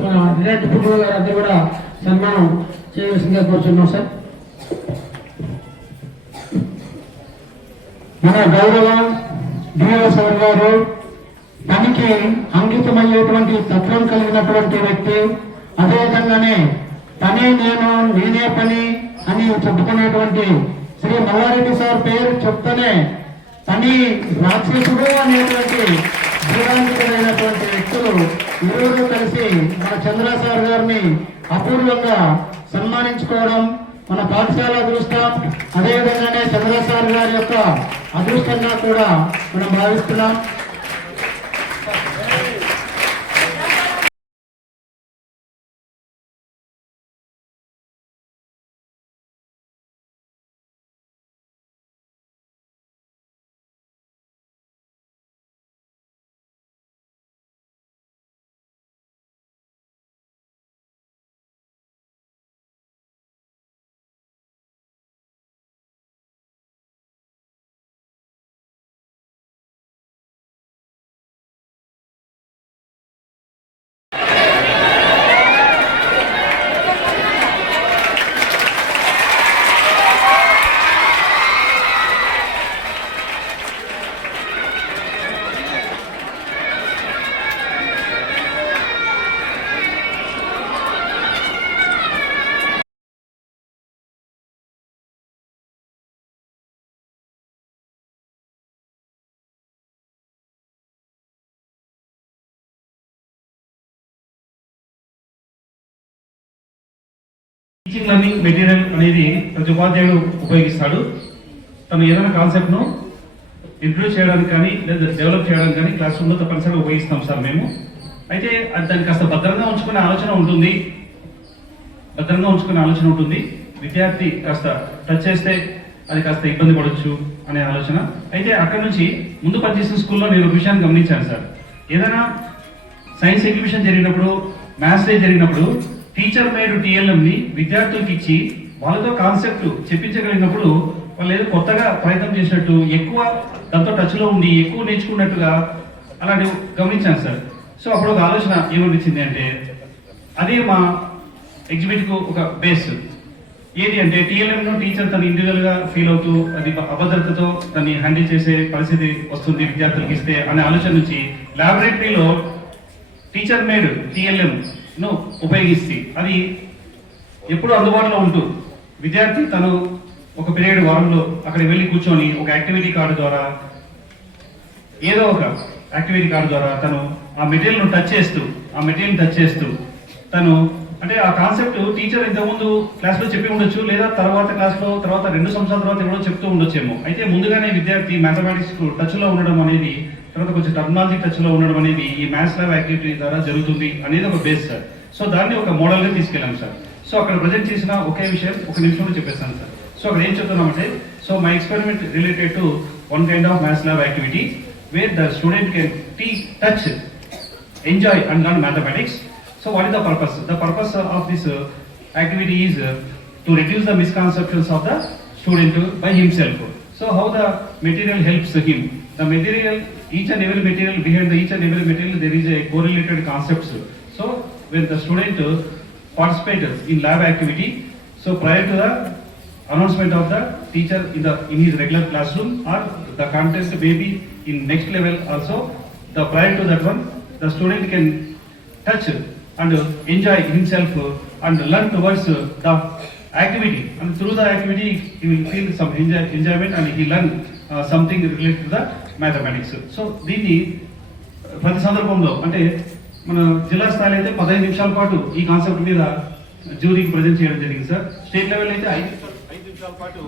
మన డిప్యూటీ గారు అందరూ కూడా సన్మానం చేయవలసిందిగా కోరుతున్నాం సార్. మన గౌరవ డిఓ సార్ గారు పనికి అంకితమయ్యేటువంటి తత్వం కలిగినటువంటి వ్యక్తి. అదేవిధంగానే పనే నేను, నేనే పని అని చెప్పుకునేటువంటి శ్రీ మల్లారెడ్డి సార్ పేరు చెప్తేనే పని రాక్షసుడు అనేటువంటి శ్రీరాంకితమైనటువంటి వ్యక్తులు ఇరువురు కలిసి మన చంద్ర సార్ గారిని అపూర్వంగా సన్మానించుకోవడం మన పాఠశాల అదృష్టం. అదేవిధంగానే చంద్ర సార్ గారి యొక్క అదృష్టంగా కూడా మనం భావిస్తున్నాం. టీచింగ్ లెర్నింగ్ మెటీరియల్ అనేది ప్రతి ఉపాధ్యాయుడు ఉపయోగిస్తాడు. తను ఏదైనా కాన్సెప్ట్ను ఇంట్రడ్యూస్ చేయడానికి కానీ లేదా డెవలప్ చేయడానికి కానీ క్లాస్ రూమ్లో తప్పనిసరిగా ఉపయోగిస్తాం సార్ మేము. అయితే అది దాన్ని కాస్త భద్రంగా ఉంచుకునే ఆలోచన ఉంటుంది. విద్యార్థి కాస్త టచ్ చేస్తే అది కాస్త ఇబ్బంది పడవచ్చు అనే ఆలోచన. అయితే అక్కడ నుంచి ముందు పనిచేసిన స్కూల్లో నేను ఒక విషయాన్ని గమనించాను సార్. ఏదైనా సైన్స్ ఎగ్జిబిషన్ జరిగినప్పుడు, మ్యాథ్స్ డే జరిగినప్పుడు టీచర్ మేడ్ టీఎల్ఎంని విద్యార్థులకు ఇచ్చి వాళ్ళతో కాన్సెప్ట్ చెప్పించగలిగినప్పుడు వాళ్ళు ఏదో కొత్తగా ప్రయత్నం చేసినట్టు, ఎక్కువ దాంతో టచ్లో ఉండి ఎక్కువ నేర్చుకున్నట్టుగా అలాంటివి గమనించాను సార్. సో అప్పుడు ఒక ఆలోచన ఏమనిపించింది అంటే, అదే మా ఎగ్జిబిట్కు ఒక బేస్ ఏది అంటే టీఎల్ఎంను టీచర్ తను ఇండివిజువల్గా ఫీల్ అవుతూ అది అభద్రతతో దాన్ని హ్యాండిల్ చేసే పరిస్థితి వస్తుంది విద్యార్థులకు ఇస్తే అనే ఆలోచన నుంచి ల్యాబొరేటరీలో టీచర్ మేడ్ టీఎల్ఎంను ఉపయోగిస్తే అది ఎప్పుడు అందుబాటులో ఉంటూ విద్యార్థి తను ఒక పీరియడ్ వారంలో అక్కడికి వెళ్ళి కూర్చొని ఒక యాక్టివిటీ కార్డు ద్వారా ఏదో ఒక యాక్టివిటీ కార్డు ద్వారా తను ఆ మెటీరియల్ను టచ్ చేస్తూ తను అంటే ఆ కాన్సెప్ట్ టీచర్ ఇంతకుముందు క్లాస్లో చెప్పి ఉండొచ్చు, లేదా తర్వాత 2 సంవత్సరాల తర్వాత ఎవరో చెప్తూ ఉండొచ్చేమో. అయితే ముందుగానే విద్యార్థి మ్యాథమెటిక్స్ టచ్లో ఉండడం అనేది, తర్వాత కొంచెం టెక్నాలజీ టచ్లో ఉండడం అనేది ఈ మ్యాథ్స్ ల్యాబ్ యాక్టివిటీ ద్వారా జరుగుతుంది అనేది ఒక బేస్ సార్. సో దాన్ని ఒక మోడల్గా తీసుకెళ్ళాం సార్. సో అక్కడ ప్రజెంట్ చేసిన ఒకే విషయం ఒక నిమిషంలో చెప్పేస్తాను సార్. సో అక్కడ ఏం చెప్తున్నామంటే, so my experiment related to one kind of maths lab activity where the student can touch, enjoy and learn mathematics. So what is the purpose? The purpose of this activity is to reduce the misconceptions of the student by himself. So how the material helps him? The material, each and every material, behind each and every material there is a correlated concepts. So when the student participates in lab activity, so prior to the announcement of the teacher in his regular classroom, or the content may be in next level also, the prior to that one the student can touch and enjoy himself and learn towards the activity, and through the activity he will feel some enjoyment and he learn something related to the mathematics. So దీన్ని ప్రతి సందర్భంలో అంటే మన జిల్లా స్థాయిలో అయితే 15 నిమిషాల పాటు ఈ కాన్సెప్ట్ మీద జ్యూరీకి ప్రజెంట్ చేయడం జరిగింది సార్. స్టేట్ లెవెల్ అయితే 5 నిమిషాల పాటు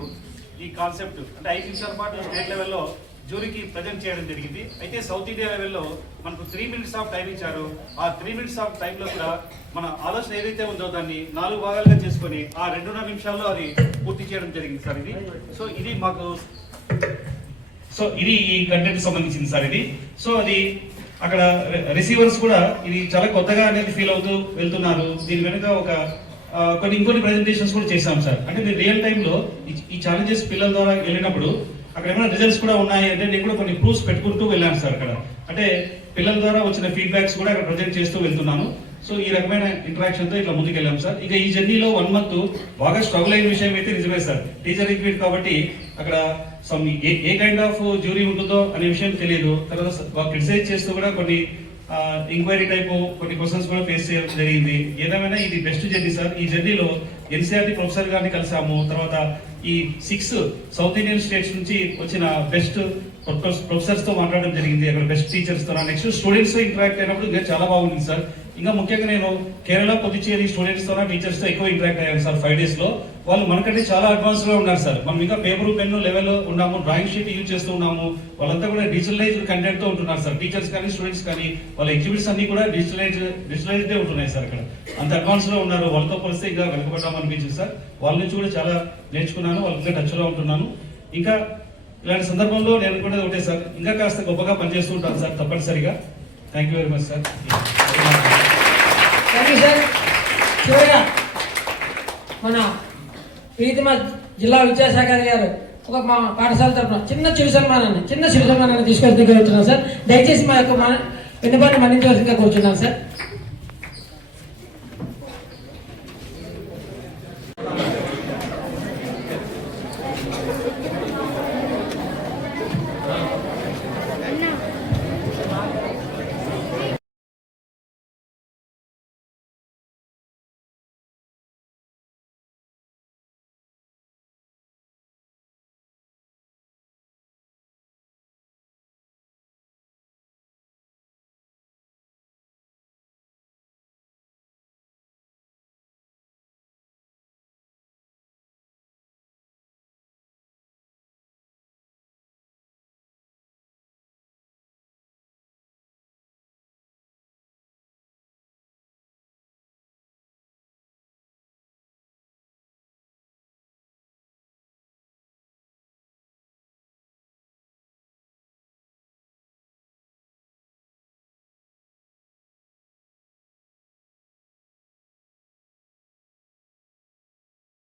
ఈ కాన్సెప్ట్ అంటే 5 నిమిషాల పాటు స్టేట్ లెవెల్లో జ్యూరీకి ప్రజెంట్ చేయడం జరిగింది. అయితే సౌత్ ఇండియా లెవెల్లో మనకు 3 minutes ఆఫ్ టైం ఇచ్చారు. ఆ 3 minutes ఆఫ్ టైంలో కూడా మన ఆలోచన ఏదైతే ఉందో దాన్ని 4 భాగాలుగా చేసుకొని ఆ 2.5 నిమిషాల్లో అది పూర్తి చేయడం జరిగింది సార్ ఇది. సో ఇది మాకు ఇది ఈ కంటెంట్ సంబంధించింది సార్ ఇది. సో అది అక్కడ రిసీవర్స్ కూడా ఇది చాలా కొత్తగా అనేది ఫీల్ అవుతూ వెళ్తున్నారు. దీని వెనుక ఒక ఇంకొన్ని ప్రెజెంటేషన్స్ కూడా చేశాం సార్. అంటే మీరు రియల్ టైంలో ఈ ఛాలెంజెస్ పిల్లల ద్వారా వెళ్ళినప్పుడు అక్కడ ఏమైనా రిజల్ట్స్ కూడా ఉన్నాయి అంటే నేను కూడా కొన్ని ప్రూఫ్స్ పెట్టుకుంటూ వెళ్ళాను సార్ అక్కడ. అంటే పిల్లల ద్వారా వచ్చిన ఫీడ్బ్యాక్స్ కూడా అక్కడ ప్రజెంట్ చేస్తూ వెళ్తున్నాను. సో ఈ రకమైన ఇంటరాక్షన్ తో ఇట్లా ముందుకు వెళ్ళాం సార్. ఇక ఈ జర్నీలో 1 month బాగా స్ట్రగుల్ అయిన విషయం అయితే నిజమే సార్. టీచర్ రిక్రూట్ కాబట్టి అక్కడ ఏ కైండ్ ఆఫ్ జ్యూరీ ఉంటుందో అనే విషయం తెలియదు. తర్వాత క్రిటిసైజ్ చేస్తూ కూడా కొన్ని ఎంక్వైరీ టైప్ కొన్ని క్వశ్చన్స్ కూడా ఫేస్ చేయడం జరిగింది. ఏదేమైనా ఇది బెస్ట్ జర్నీ సార్. ఈ జర్నీలో ఎన్సీఆర్టీ ప్రొఫెసర్ గారిని కలిసాము. తర్వాత ఈ 6 సౌత్ ఇండియన్ స్టేట్స్ నుంచి వచ్చిన బెస్ట్ ప్రొఫెసర్స్ తో మాట్లాడడం జరిగింది. అక్కడ బెస్ట్ టీచర్స్ తో నెక్స్ట్ స్టూడెంట్స్ తో ఇంటరాక్ట్ అయినప్పుడు ఇంకా చాలా బాగుంది సార్. ఇంకా ముఖ్యంగా నేను కేరళ పుదుచ్చేరి స్టూడెంట్స్ తో టీచర్స్ తో ఎక్కువ ఇంటరాక్ట్ అయ్యాను సార్. 5 days లో వాళ్ళు మనకంటే చాలా అడ్వాన్స్ గా ఉన్నారు సార్. మనం ఇంకా పేపర్ పెన్ లెవెల్లో ఉన్నాము, డ్రాయింగ్ షీట్ యూజ్ చేస్తూ ఉన్నాము. వాళ్ళంతా కూడా డిజిటలైజ్డ్ కంటెంట్ తో ఉంటున్నారు సార్. టీచర్స్ కానీ స్టూడెంట్స్ కానీ వాళ్ళ ఎగ్జిబిట్స్ అన్ని కూడా డిజిటలైజ్డ్ ఉంటున్నాయి సార్. అక్కడ అంత అడ్వాన్స్ లో ఉన్నారు. వాళ్ళతో పోలిస్తే ఇంకా వెనకబడ్డాం అనిపించింది సార్. వాళ్ళ నుంచి కూడా చాలా నేర్చుకున్నాను. వాళ్ళ ఇంకా టచ్ లో ఉంటున్నాను. ఇంకా ఇలాంటి సందర్భంలో నేను కూడా ఒకటే సార్, ఇంకా కాస్త గొప్పగా పనిచేస్తూ ఉంటాను సార్ తప్పనిసరిగా. Thank you very much sir. Thank you sir. చివరిగా మన ప్రీతిమ జిల్లా విద్యాశాఖ గారు ఒక మా పాఠశాల తరఫున చిన్న చిరు సన్మానాన్ని తీసుకొచ్చి కూర్చున్నాం సార్. దయచేసి మా యొక్క విన్నపాన్ని మన్నించవలసిందిగా కూర్చున్నాం సార్.